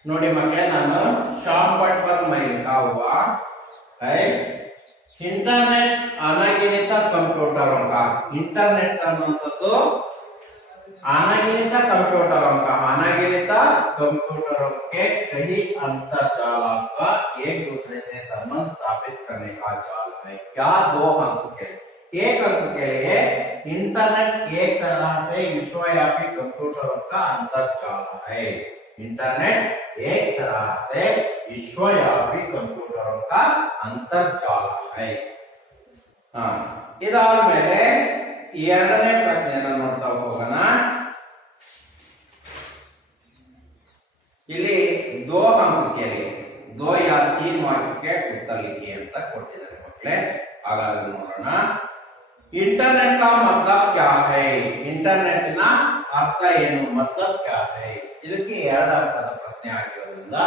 ನೋಡಿ ಮಕ್ಕಳೇ, ನಾನು ಶಾಮ್ ಪಟ್ पर मैं लिखा हुआ है इंटरनेट अनगिनत कंप्यूटरों का. इंटरनेट ಅನ್ನೋದು अनगिनत कंप्यूटरों के कई अंतरजाल का एक दूसरे से संबंध स्थापित करने का जाल है. क्या? 2 अंक के. एक अंक के लिए इंटरनेट एक तरह से विश्वव्यापी कंप्यूटरों का अंतरजाल है. इंटरनेट एक तरह से विश्वव्यापी कंप्यूटरों का अंतरजाल है. ಇದಾದ್ಮೇಲೆ ಎರಡನೇ ಪ್ರಶ್ನೆಯನ್ನು ನೋಡ್ತಾ ಹೋಗೋಣ. ಇಲ್ಲಿ 2 अंक के लिए 2 या 3 वाक्य के उत्तर लिखिए ಅಂತ ಕೊಟ್ಟಿದ್ದಾರೆ ಮಕ್ಕಳೇ. ಹಾಗಾದ್ರೆ ನೋಡೋಣ. इंटरनेट का मतलब क्या है? इंटरनेट ನ ಅರ್ಥ ಏನು? मतलब क्या है? ಇದಕ್ಕೆ 2 ಅಂಕದ ಪ್ರಶ್ನೆ ಆಗಿರೋದ್ರಿಂದ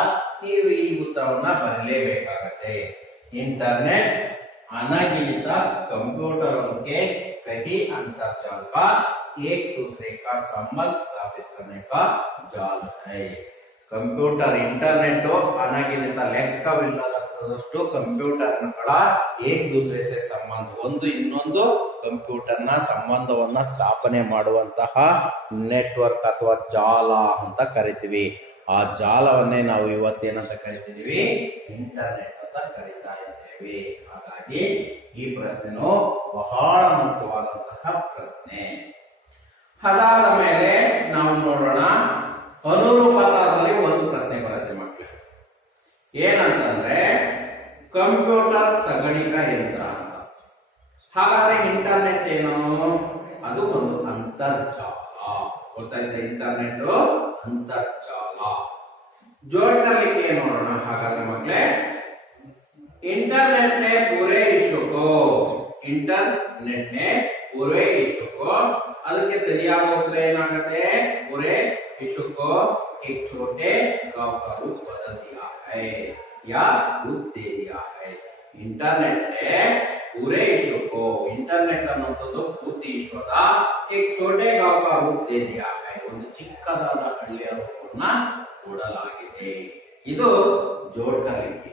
ನೀವು ಈ ಉತ್ತರವನ್ನ ಬರಲೇಬೇಕಾಗುತ್ತೆ. इंटरनेट अनगिनत कंप्यूटरों के कई अंतरजाल का एक दूसरे का संबंध स्थापित करने का जाल है. कंप्यूटर इंटरनेट अनगिनत ಲೆಕ್ಕವಿಲ್ಲದಷ್ಟು ಕಂಪ್ಯೂಟರ್ಗಳ एक दूसरे से संबंध, ಒಂದು ಇನ್ನೊಂದು ಕಂಪ್ಯೂಟರ್ನ ಸಂಬಂಧವನ್ನ ಸ್ಥಾಪನೆ ಮಾಡುವಂತಹ ನೆಟ್ವರ್ಕ್ ಅಥವಾ ಜಾಲ ಅಂತ ಕರಿತೀವಿ. ಆ ಜಾಲವನ್ನೇ ನಾವು ಇವತ್ತೇನಂತ ಕರಿತಿದೀವಿ? ಇಂಟರ್ನೆಟ್ ಅಂತ ಕರೀತಾ ಇದ್ದೇವೆ. ಹಾಗಾಗಿ ಈ ಪ್ರಶ್ನೆನೂ ಬಹಳ ಮುಖ್ಯವಾದಂತಹ ಪ್ರಶ್ನೆ. ಅದಾದ ಮೇಲೆ ನಾವು ನೋಡೋಣ, ಅನುರೂಪತಾದಲ್ಲಿ ಒಂದು ಪ್ರಶ್ನೆ ಬರುತ್ತೆ ಮಕ್ಕಳು. ಏನಂತಂದ್ರೆ ಕಂಪ್ಯೂಟರ್ ಸಗಣಿಕ ಯಂತ್ರ ಅಂತ. ಹಾಗಾದ್ರೆ ಇಂಟರ್ನೆಟ್ ಏನು? ಅದು ಒಂದು ಅಂತರ್ಜಾಲ. ಗೊತ್ತಾಯ್ತಾ? ಇಂಟರ್ನೆಟ್ ಅಂತರ್ಜಾಲ. जोड़कर लिखिए ನೋಡೋಣ. ಹಾಗಾದ್ರೆ ಮಕ್ಕಳೇ, इंटरनेट ने पूरे विश्व को, इंटरनेट ने पूरे विश्व को, ಅದಕ್ಕೆ ಸರಿಯಾದ ಉತ್ತರ ಏನಾಗುತ್ತೆ? पूरे विश्व को एक छोटे गांव का रूप बदल दिया है या रूप दे दिया है. इंटरनेट ने पूरे विश्व को, इंटरनेट ಅನ್ನೋದು ಪೂರ್ತಿ ವಿಶ್ವದ एक छोटे गांव का रूप दे दिया है. ಒಂದು ಚಿಕ್ಕ ಚಿಕ್ಕದಾದ ಹಳ್ಳಿಯ ರೂಪವನ್ನ ಕೊಡಲಾಗಿದೆ. ಇದು ಜೋಡ್ಕಲಿಕೆ.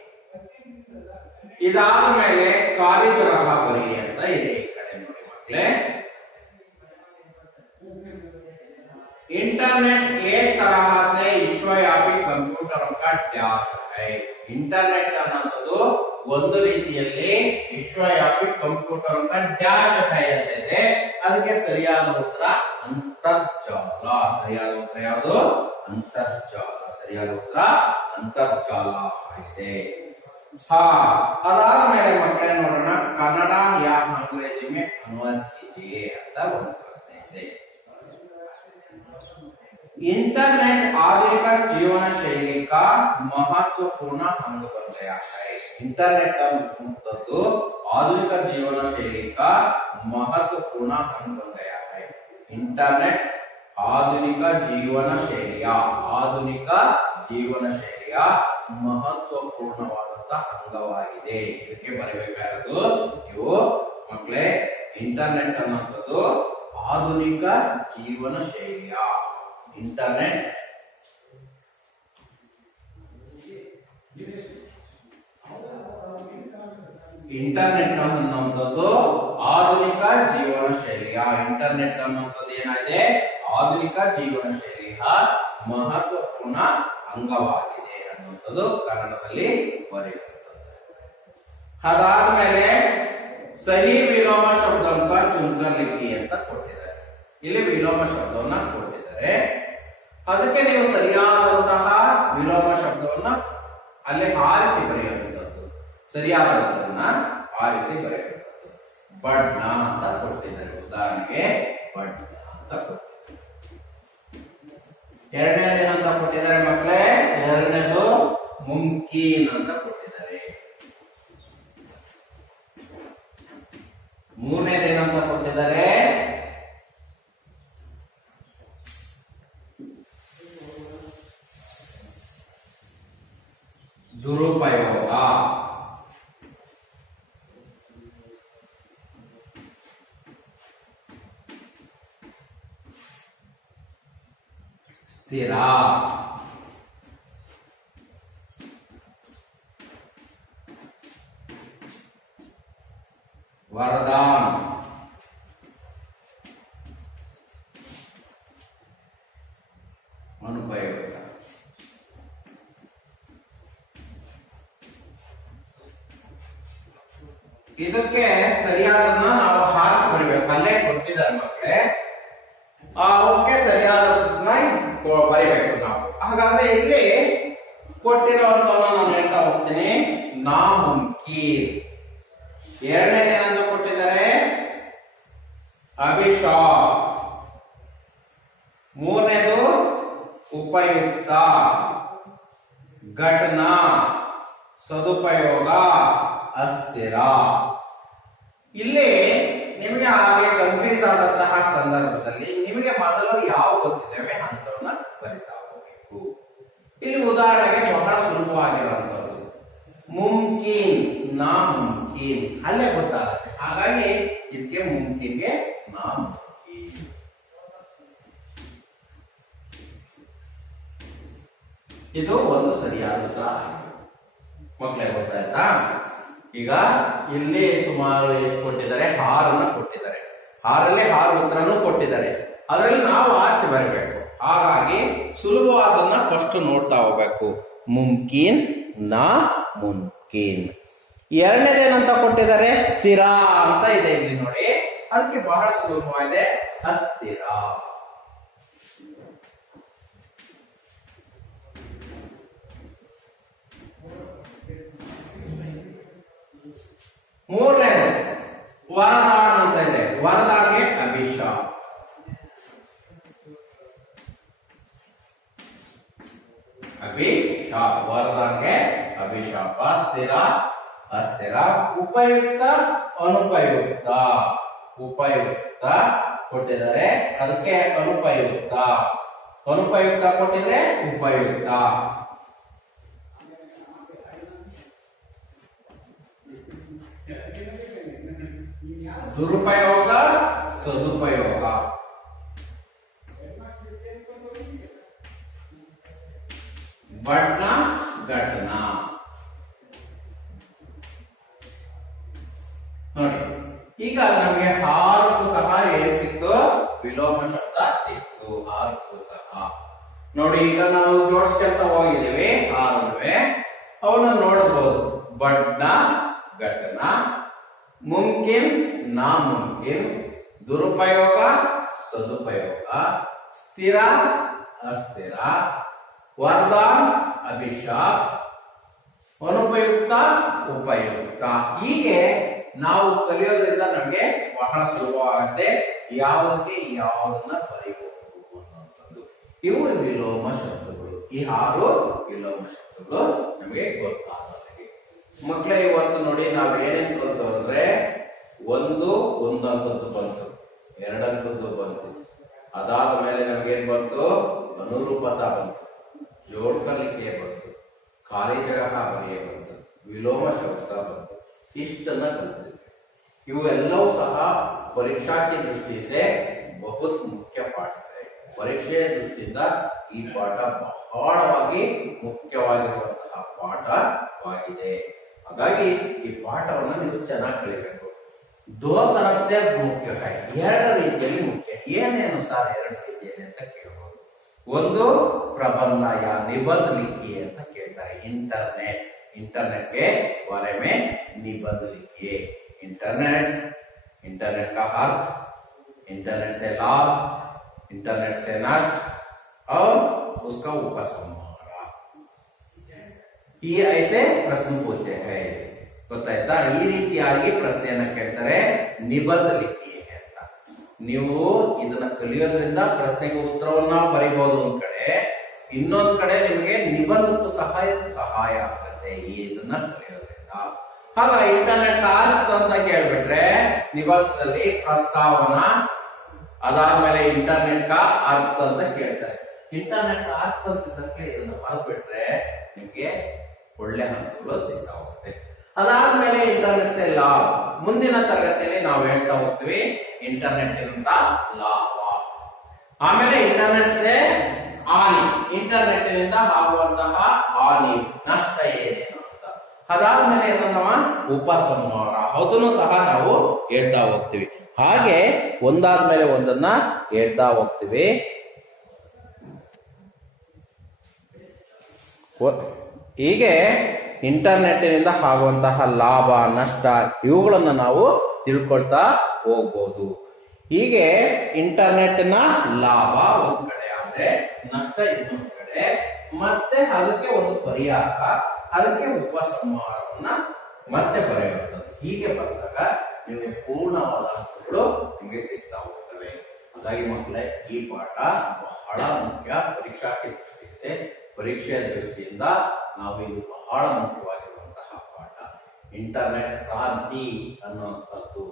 ಇದಾದ ಮೇಲೆ ಖಾಲಿ ತರಹ ಬರಿ ಅಂತ ಇದೆ. ಈ ಕಡೆ ನೋಡಿ ಮಕ್ಕಳೇ, इंटरनेट एक तरह से विश्वव्यापी कंप्यूटर का ಡ್ಯಾಶ್ है. ಇಂಟರ್ನೆಟ್ ಅನ್ನೋದು ಒಂದು ರೀತಿಯಲ್ಲಿ ವಿಶ್ವವ್ಯಾಪಿ ಕಂಪ್ಯೂಟರ್ का ಡ್ಯಾಶ್ है ಅಂತ ಇದೆ. ಅದಕ್ಕೆ ಸರಿಯಾದ ಉತ್ತರ ಅಂತರ್ಜಾಲ. ಸರಿಯಾದ ಉತ್ತರ ಯಾವುದು? ಅಂತರ್ಜಾಲ. ಸರಿಯಾದ ಉತ್ತರ ಅಂತರ್ಜಾಲ ಆಗಿದೆ. ಹಾ, ಅದಾದ ಮೇಲೆ ಮಕ್ಕಳೇ ನೋಡೋಣ, ಕನ್ನಡ ಯಾ ಅಂಗ್ರೇಜಿ में अनुवाद कीजिए ಅಂತ ಒಂದು ಪ್ರಶ್ನೆ ಇದೆ. इंटरनेट आधुनिक जीवन शैली का महत्वपूर्ण अंग बन गया है. इंटरनेट ಅನ್ನುವುದು आधुनिक जीवन शैली का महत्वपूर्ण अंग बन गया है. इंटरनेट आधुनिक जीवन शैलिಯ ಮಹತ್ವಪೂರ್ಣವಾದಂತಹ ಅಂಗವಾಗಿದೆ. ಇದಕ್ಕೆ ಬರಬೇಕಾಗಿರೋದು ನೀವು ಮಕ್ಕಳೇ, ಇಂಟರ್ನೆಟ್ ಅನ್ನುವುದು ಆಧುನಿಕ ಜೀವನ ಶೈಲಿಯ ಇಂಟರ್ನೆಟ್ ಅನ್ನುವಂಥದ್ದು ಆಧುನಿಕ ಜೀವನ ಶೈಲಿಯ ಇಂಟರ್ನೆಟ್ ಅನ್ನುವಂಥದ್ದು ಏನಾಗಿದೆ? ಆಧುನಿಕ ಜೀವನ ಶೈಲಿಯ ಮಹತ್ವಪೂರ್ಣ ಅಂಗವಾಗಿದೆ ಅನ್ನುವಂಥದ್ದು ಕನ್ನಡದಲ್ಲಿ ಬರೆಯುವಂಥದ್ದು. ಅದಾದ್ಮೇಲೆ ಸಹಿ ವಿಲೋಮ ಶಬ್ದಕ ಚುಂಕರ್ ಲಿಖಿ ಅಂತ ಕೊಟ್ಟಿದ್ದಾರೆ. ಇಲ್ಲಿ ವಿಲೋಮ ಶಬ್ದವನ್ನ ಕೊಟ್ಟಿದ್ದಾರೆ. ಅದಕ್ಕೆ ನೀವು ಸರಿಯಾದಂತಹ ವಿಲೋಮ ಶಬ್ದವನ್ನ ಅಲ್ಲಿ ಆರಿಸಿ ಬರೆಯುವಂಥದ್ದು. ಸರಿಯಾದದನ್ನ ಆರಿಸಿ ಬರೆಯುವಂಥದ್ದು. ಬಣ್ಣ ಅಂತ ಕೊಟ್ಟಿದ್ದಾರೆ. ಉದಾಹರಣೆಗೆ ಬಣ್ಣ ಅಂತ ಕೊಟ್ಟಿದ್ದಾರೆ. ಎರಡನೇದು ಏನಂತ ಕೊಟ್ಟಿದ್ದಾರೆ ಮಕ್ಕಳೇ? ಎರಡನೇದು ಮುಮ್ಕಿನ್ ಅಂತ ಕೊಟ್ಟಿದ್ದಾರೆ. ಮೂರನೇದು ಏನಂತ ಕೊಟ್ಟಿದ್ದಾರೆ? ದುರುಪಯೋಗ. ಸ್ಥಿರ. ವರದಾನ್. ಅನುಪಯೋಗ. ಇದಕ್ಕೆ ಸರಿಯಾದನ್ನ ನಾವು ಹಾರಿಸಿ ಬರಬೇಕು. ಅಲ್ಲೇ ಕೊಟ್ಟಿದ್ದಾರೆ ಮಕ್ಕಳೇ, ಅವಕ್ಕೆ ಸರಿಯಾದನ್ನ ಬರಿಬೇಕು ನಾವು. ಹಾಗಾದ್ರೆ ಇಲ್ಲಿ ಕೊಟ್ಟಿರುವಂತವನ್ನ ನಾನು ಹೇಳ್ತಾ ಹೋಗ್ತೀನಿ. ನಾಮುಮ್ಕಿನ್. ಎರಡನೇದು ಏನಂತ ಕೊಟ್ಟಿದ್ದಾರೆ? ಅಭಿಶಾಪ್. ಮೂರನೇದು ಉಪಯುಕ್ತ. ಘಟನಾ, ಸದುಪಯೋಗ, ಅಸ್ಥಿರ. ಇಲ್ಲಿ ನಿಮಗೆ ಹಾಗೆ ಕನ್ಫ್ಯೂಸ್ ಆದಂತಹ ಸಂದರ್ಭದಲ್ಲಿ ನಿಮಗೆ ಮೊದಲು ಯಾವ ಗೊತ್ತಿದ್ದೇವೆ ಅಂತವನ್ನ ಬರಿತಾ ಹೋಗಬೇಕು. ಇಲ್ಲಿ ಉದಾಹರಣೆಗೆ ಬಹಳ ಸುಲಭವಾಗಿರುವಂತದ್ದು ಮುಮ್ಕಿನ್, ನಾಮುಮ್ಕಿನ್ ಅಲ್ಲೇ ಗೊತ್ತಾಗುತ್ತೆ. ಹಾಗಾಗಿ ಇದಕ್ಕೆ ಮುಮ್ಕಿನ್ಗೆ ನಾಮುಮ್ಕಿನ್. ಇದು ಒಂದು ಸರಿಯಾದ ಉತ್ತರ ಮಕ್ಕಳೇ. ಗೊತ್ತಾಯ್ತಾ? ಈಗ ಇಲ್ಲಿ ಸುಮಾರು ಎಷ್ಟು ಕೊಟ್ಟಿದ್ದಾರೆ? 6 ಕೊಟ್ಟಿದ್ದಾರೆ. 6ರಲ್ಲಿ 6 ಉತ್ತರನೂ ಕೊಟ್ಟಿದ್ದಾರೆ. ಅದರಲ್ಲಿ ನಾವು ಆರಿಸಿ ಬರಬೇಕು. ಹಾಗಾಗಿ ಸುಲಭವಾದನ್ನ ಫಸ್ಟ್ ನೋಡ್ತಾ ಹೋಗ್ಬೇಕು. ಮುಮ್ಕಿನ್, ನಾ ಮುಮ್ಕಿನ್. ಎರಡನೇದೇನಂತ ಕೊಟ್ಟಿದ್ದಾರೆ? ಸ್ಥಿರ ಅಂತ ಇದೆ ಇಲ್ಲಿ ನೋಡಿ. ಅದಕ್ಕೆ ಬಹಳ ಸುಲಭವಾಗಿದೆ, ಅಸ್ಥಿರ. ಮೂರನೇದು ವರದಾನ್ ಅಂತ ಇದೆ. ವರದಾನ್ಗೆ ಅಭಿಶಾಪ್. ಅಭಿಶಾಪ್. ವರದಾನ್ಗೆ ಅಭಿಶಾಪ. ಸ್ಥಿರ, ಅಸ್ಥಿರ. ಉಪಯುಕ್ತ, ಅನುಪಯುಕ್ತ. ಉಪಯುಕ್ತ ಕೊಟ್ಟಿದ್ದಾರೆ, ಅದಕ್ಕೆ ಅನುಪಯುಕ್ತ. ಅನುಪಯುಕ್ತ ಕೊಟ್ಟಿದ್ರೆ ಉಪಯುಕ್ತ. ದುರುಪಯೋಗ, ಸದುಪಯೋಗ. ಬಣ್ಣ ಘಟನ. ನೋಡಿ, ಈಗ ನಮಗೆ ಹಾರಕ್ಕೂ ಸಹ ಏನ್ ಸಿಕ್ತು? ವಿಲೋಮ ಶಬ್ದ ಸಿಕ್ತು. ಹಾರಕ್ಕೂ ಸಹ ನೋಡಿ, ಈಗ ನಾವು ಜೋಡಿಸ್ಕೊಂತ ಹೋಗಿದ್ದೀವಿ. ಹಾರುವೆ ಅವನ್ನ ನೋಡಬಹುದು. ಬಣ್ಣ ಘಟನ, ಮುಮ್ಕಿನ್ ನಾಮುಮ್ಕಿನ್, ದುರುಪಯೋಗ ಸದುಪಯೋಗ, ಸ್ಥಿರ ಅಸ್ಥಿರ, ವರದಾನ್ ಅಭಿಶಾಪ್, ಅನುಪಯುಕ್ತ ಉಪಯುಕ್ತ. ಹೀಗೆ ನಾವು ಕಲಿಯೋದ್ರಿಂದ ನಮಗೆ ಬಹಳ ಸುಲಭವಾಗುತ್ತೆ ಯಾವುದಕ್ಕೆ ಯಾವುದನ್ನ ಬರೀಬಹುದು ಅನ್ನುವಂಥದ್ದು. ಇವು ವಿಲೋಮ ಶಬ್ದಗಳು. ಈ 6 ವಿಲೋಮ ಶಬ್ದಗಳು ನಮಗೆ ಗೊತ್ತಾಗಲಿದೆ. ಮಕ್ಕಳೇ, ಇವತ್ತು ನೋಡಿ ನಾವು ಏನೇನು ಕಲಿತು ಅಂದ್ರೆ, ಒಂದು ಅಂಕದ್ದು ಬಂತು, 2 ಅಂಕದ್ದು ಬಂತು, ಅದಾದ ಮೇಲೆ ನಮಗೇನ್ ಬಂತು? ಅನುರೂಪತಾ ಬಂತು, ಜೋಡ್ಕಲಿಕೆ ಬಂತು, ಖಾಲಿ ಜಾಗ ಬರೆಯ ಬಂತು, ವಿಲೋಮ ಶಬ್ದ ಬಂತು. ಇಷ್ಟನ್ನ ಕಲಿತಿದ್ವಿ. ಇವೆಲ್ಲವೂ ಸಹ ಪರೀಕ್ಷಾ की दृष्टि से बहुत ಮುಖ್ಯ ಪಾಠ है. ಪರೀಕ್ಷೆಯ ದೃಷ್ಟಿಯಿಂದ ಈ ಪಾಠ ಬಹಳವಾಗಿ ಮುಖ್ಯವಾಗಿರುವಂತಹ ಪಾಠವಾಗಿದೆ. ಹಾಗಾಗಿ ಈ ಪಾಠವನ್ನು ನೀವು ಚೆನ್ನಾಗಿ ಕಲಿಬೇಕು. ದೋ ತರಫ್ ಸೆ ಮುಖ್ಯ है, 2 ರೀತಿಯಲ್ಲಿ ಮುಖ್ಯ. ಏನೇನು ಸರ್ 2 ರೀತಿಯಲ್ಲಿ ಅಂತ ಕೇಳಬಹುದು. ಒಂದು ಪ್ರಬಂಧ ಯಾ ನಿಬಂಧ लिखिए ಅಂತ ಕೇಳ್ತಾರೆ. इंटरनेट के बारे में निबंध लिखिए. इंटरनेट का अर्थ, इंटरनेट से लाभ, इंटरनेट से नष्ट और उसका उपसंहार. ये ऐसे प्रश्न पूछते हैं. ಗೊತ್ತಾಯ್ತಾ? ಈ ರೀತಿಯಾಗಿ ಪ್ರಶ್ನೆಯನ್ನ ಕೇಳ್ತಾರೆ. ನಿಬಂಧ लिखिए ಅಂತ. ನೀವು ಇದನ್ನ ಕಲಿಯೋದ್ರಿಂದ ಪ್ರಶ್ನೆಗೆ ಉತ್ತರವನ್ನ ಬರೀಬಹುದು ಒಂದ್ ಕಡೆ, ಇನ್ನೊಂದ್ ಕಡೆ ನಿಮಗೆ ನಿಬಂಧಕ್ಕೂ ಸಹಾಯ ಆಗುತ್ತೆ ಇದನ್ನ ಕಲಿಯೋದ್ರಿಂದ. ಹಾಗ ಇಂಟರ್ನೆಟ್ ಅರ್ಥ ಅಂತ ಕೇಳ್ಬಿಟ್ರೆ ನಿಬಂಧದಲ್ಲಿ ಪ್ರಸ್ತಾವನಾ, ಅದಾದ್ಮೇಲೆ ಇಂಟರ್ನೆಟ್ ಕಾ ಅರ್ಥ ಅಂತ ಕೇಳ್ತಾರೆ. ಇಂಟರ್ನೆಟ್ ಅರ್ಥ ಅಂತ ಇದನ್ನ ಬರೆದ್ಬಿಟ್ರೆ ನಿಮ್ಗೆ ಒಳ್ಳೆ ಅಂಕಗಳು ಸಿಗ್ತಾ ಹೋಗುತ್ತೆ. ಅದಾದ್ಮೇಲೆ ಇಂಟರ್ನೆಟ್ ಸೆ ಲಾಭ. ಮುಂದಿನ ತರಗತಿಯಲ್ಲಿ ನಾವು ಹೇಳ್ತಾ ಹೋಗ್ತೀವಿ ಇಂಟರ್ನೆಟ್ ಇಂದ ಲಾಭ. ಆಮೇಲೆ ಇಂಟರ್ನೆಟ್ ಸೆ ಹಾನಿ, ಇಂಟರ್ನೆಟ್ ನಿಂದ ಆಗುವಂತಹ ಹಾನಿ, ನಷ್ಟ ಏನೇನು ಅಂತ. ಅದಾದ್ಮೇಲೆ ಏನಂದವ? ಉಪಸಂಹಾರ. ಅದನ್ನು ಸಹ ನಾವು ಹೇಳ್ತಾ ಹೋಗ್ತೀವಿ. ಹಾಗೆ ಒಂದಾದ್ಮೇಲೆ ಒಂದನ್ನ ಹೇಳ್ತಾ ಹೋಗ್ತೀವಿ. ಹೀಗೆ ಇಂಟರ್ನೆಟ್ ನಿಂದ ಆಗುವಂತಹ ಲಾಭ ನಷ್ಟ ಇವುಗಳನ್ನ ನಾವು ತಿಳ್ಕೊಳ್ತಾ ಹೋಗ್ಬೋದು. ಹೀಗೆ ಇಂಟರ್ನೆಟ್ ನ ಲಾಭ ಒಂದ್ ಕಡೆ ಆದ್ರೆ ನಷ್ಟ ಇನ್ನೊಂದ್ ಕಡೆ, ಮತ್ತೆ ಅದಕ್ಕೆ ಒಂದು ಪರಿಹಾರ, ಅದಕ್ಕೆ ಉಪಸಂಹಾರವನ್ನ ಮತ್ತೆ ಬರೆಯೋದು. ಹೀಗೆ ಬಂದಾಗ ನಿಮಗೆ ಪೂರ್ಣವಾದ ಅಂಕಗಳು ನಿಮಗೆ ಸಿಗ್ತಾ ಹೋಗ್ತವೆ. ಹಾಗಾಗಿ ಮಕ್ಕಳೇ, ಈ ಪಾಠ ಬಹಳ ಮುಖ್ಯ. ಪರೀಕ್ಷೆಯ ದೃಷ್ಟಿಯಿಂದ ನಾವು ಇದು ಬಹಳ ಮುಖ್ಯವಾಗಿರುವಂತಹ ಪಾಠ. ಇಂಟರ್ನೆಟ್ ಕ್ರಾಂತಿ ಅನ್ನುವಂಥದ್ದು.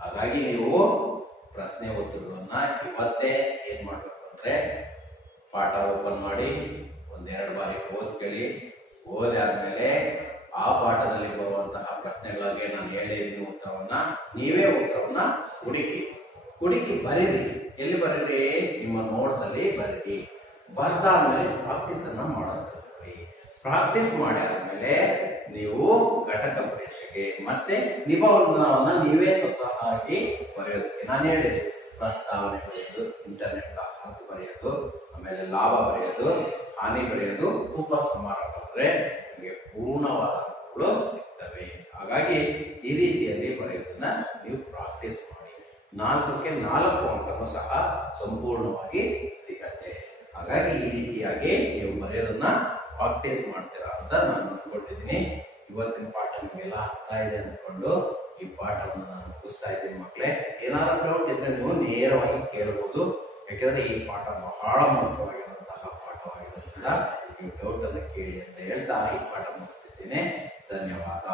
ಹಾಗಾಗಿ ನೀವು ಪ್ರಶ್ನೆ ಉತ್ತರಗಳನ್ನ ಇವತ್ತೇ ಏನ್ ಮಾಡ್ಬೇಕು ಅಂದ್ರೆ, ಪಾಠ ಓಪನ್ ಮಾಡಿ 1-2 ಬಾರಿ ಓದ್ಕೊಳ್ಳಿ. ಓದಾದ್ಮೇಲೆ ಆ ಪಾಠದಲ್ಲಿ ಬರುವಂತಹ ಪ್ರಶ್ನೆಗಳಿಗೆ ನಾನು ಹೇಳಿದ ಉತ್ತರವನ್ನ ನೀವೇ ಉತ್ತರವನ್ನ ಹುಡುಕಿ ಬರೀರಿ. ಎಲ್ಲಿ ಬರೀರಿ? ನಿಮ್ಮ ನೋಟ್ಸ್ ಅಲ್ಲಿ ಬರೀರಿ. ಬರ್ದಾದ್ಮೇಲೆ ಪ್ರಾಕ್ಟೀಸ್ ಅನ್ನ ಮಾಡೋದ್ರಿ. ಪ್ರಾಕ್ಟೀಸ್ ಮಾಡಿ ಆದ್ಮೇಲೆ ನೀವು ಘಟಕ ಪರೀಕ್ಷೆಗೆ ಮತ್ತೆ ನಿಬಂಧನವನ್ನ ನೀವೇ ಸ್ವತಃ ಆಗಿ ಬರೆಯೋದಕ್ಕೆ ನಾನು ಹೇಳಿದೆ. ಪ್ರಸ್ತಾವನೆ ಬರೆಯೋದು, ಇಂಟರ್ನೆಟ್ ಅರ್ಥ ಬರೆಯೋದು, ಆಮೇಲೆ ಲಾಭ ಬರೆಯೋದು, ಹಾನಿ ಬರೆಯೋದು, ಉಪಸಂಹಾರ ಬರೆದ್ರೆ ನಿಮಗೆ ಪೂರ್ಣವಾದ ಅಂಕಗಳು ಸಿಗ್ತವೆ. ಹಾಗಾಗಿ ಈ ರೀತಿಯಲ್ಲಿ ಬರೆಯೋದನ್ನ ನೀವು ಪ್ರಾಕ್ಟೀಸ್ ಮಾಡಿ. 4ಕ್ಕೆ 4 ಅಂಕನೂ ಸಹ ಸಂಪೂರ್ಣವಾಗಿ ಸಿಗತ್ತೆ. ಹಾಗಾಗಿ ಈ ರೀತಿಯಾಗಿ ನೀವು ಬರೆಯೋದನ್ನ ಪ್ರಾಕ್ಟೀಸ್ ಮಾಡ್ತೀರಾ ಅಂತ ನಾನು ಅನ್ಕೊಂಡಿದ್ದೀನಿ. ಇವತ್ತಿನ ಪಾಠ ನಿಮಗೆಲ್ಲ ಅರ್ಥ ಇದೆ ಅಂದ್ಕೊಂಡು ಈ ಪಾಠವನ್ನು ನಾನು ಮುಗಿಸ್ತಾ ಇದ್ದೀನಿ. ಮಕ್ಕಳೇ, ಏನಾದ್ರು ಡೌಟ್ ಇದ್ರೆ ನೀವು ನೇರವಾಗಿ ಕೇಳಬಹುದು. ಯಾಕೆಂದ್ರೆ ಈ ಪಾಠ ಬಹಳ ಮುಖ್ಯವಾಗಿರುವಂತಹ ಪಾಠವಾಗಿರೋದ್ರಿಂದ ನೀವು ಡೌಟ್ ಅನ್ನು ಕೇಳಿ ಅಂತ ಹೇಳ್ತಾ ಈ ಪಾಠ ಮುಗಿಸ್ತಿದ್ದೇನೆ. ಧನ್ಯವಾದ.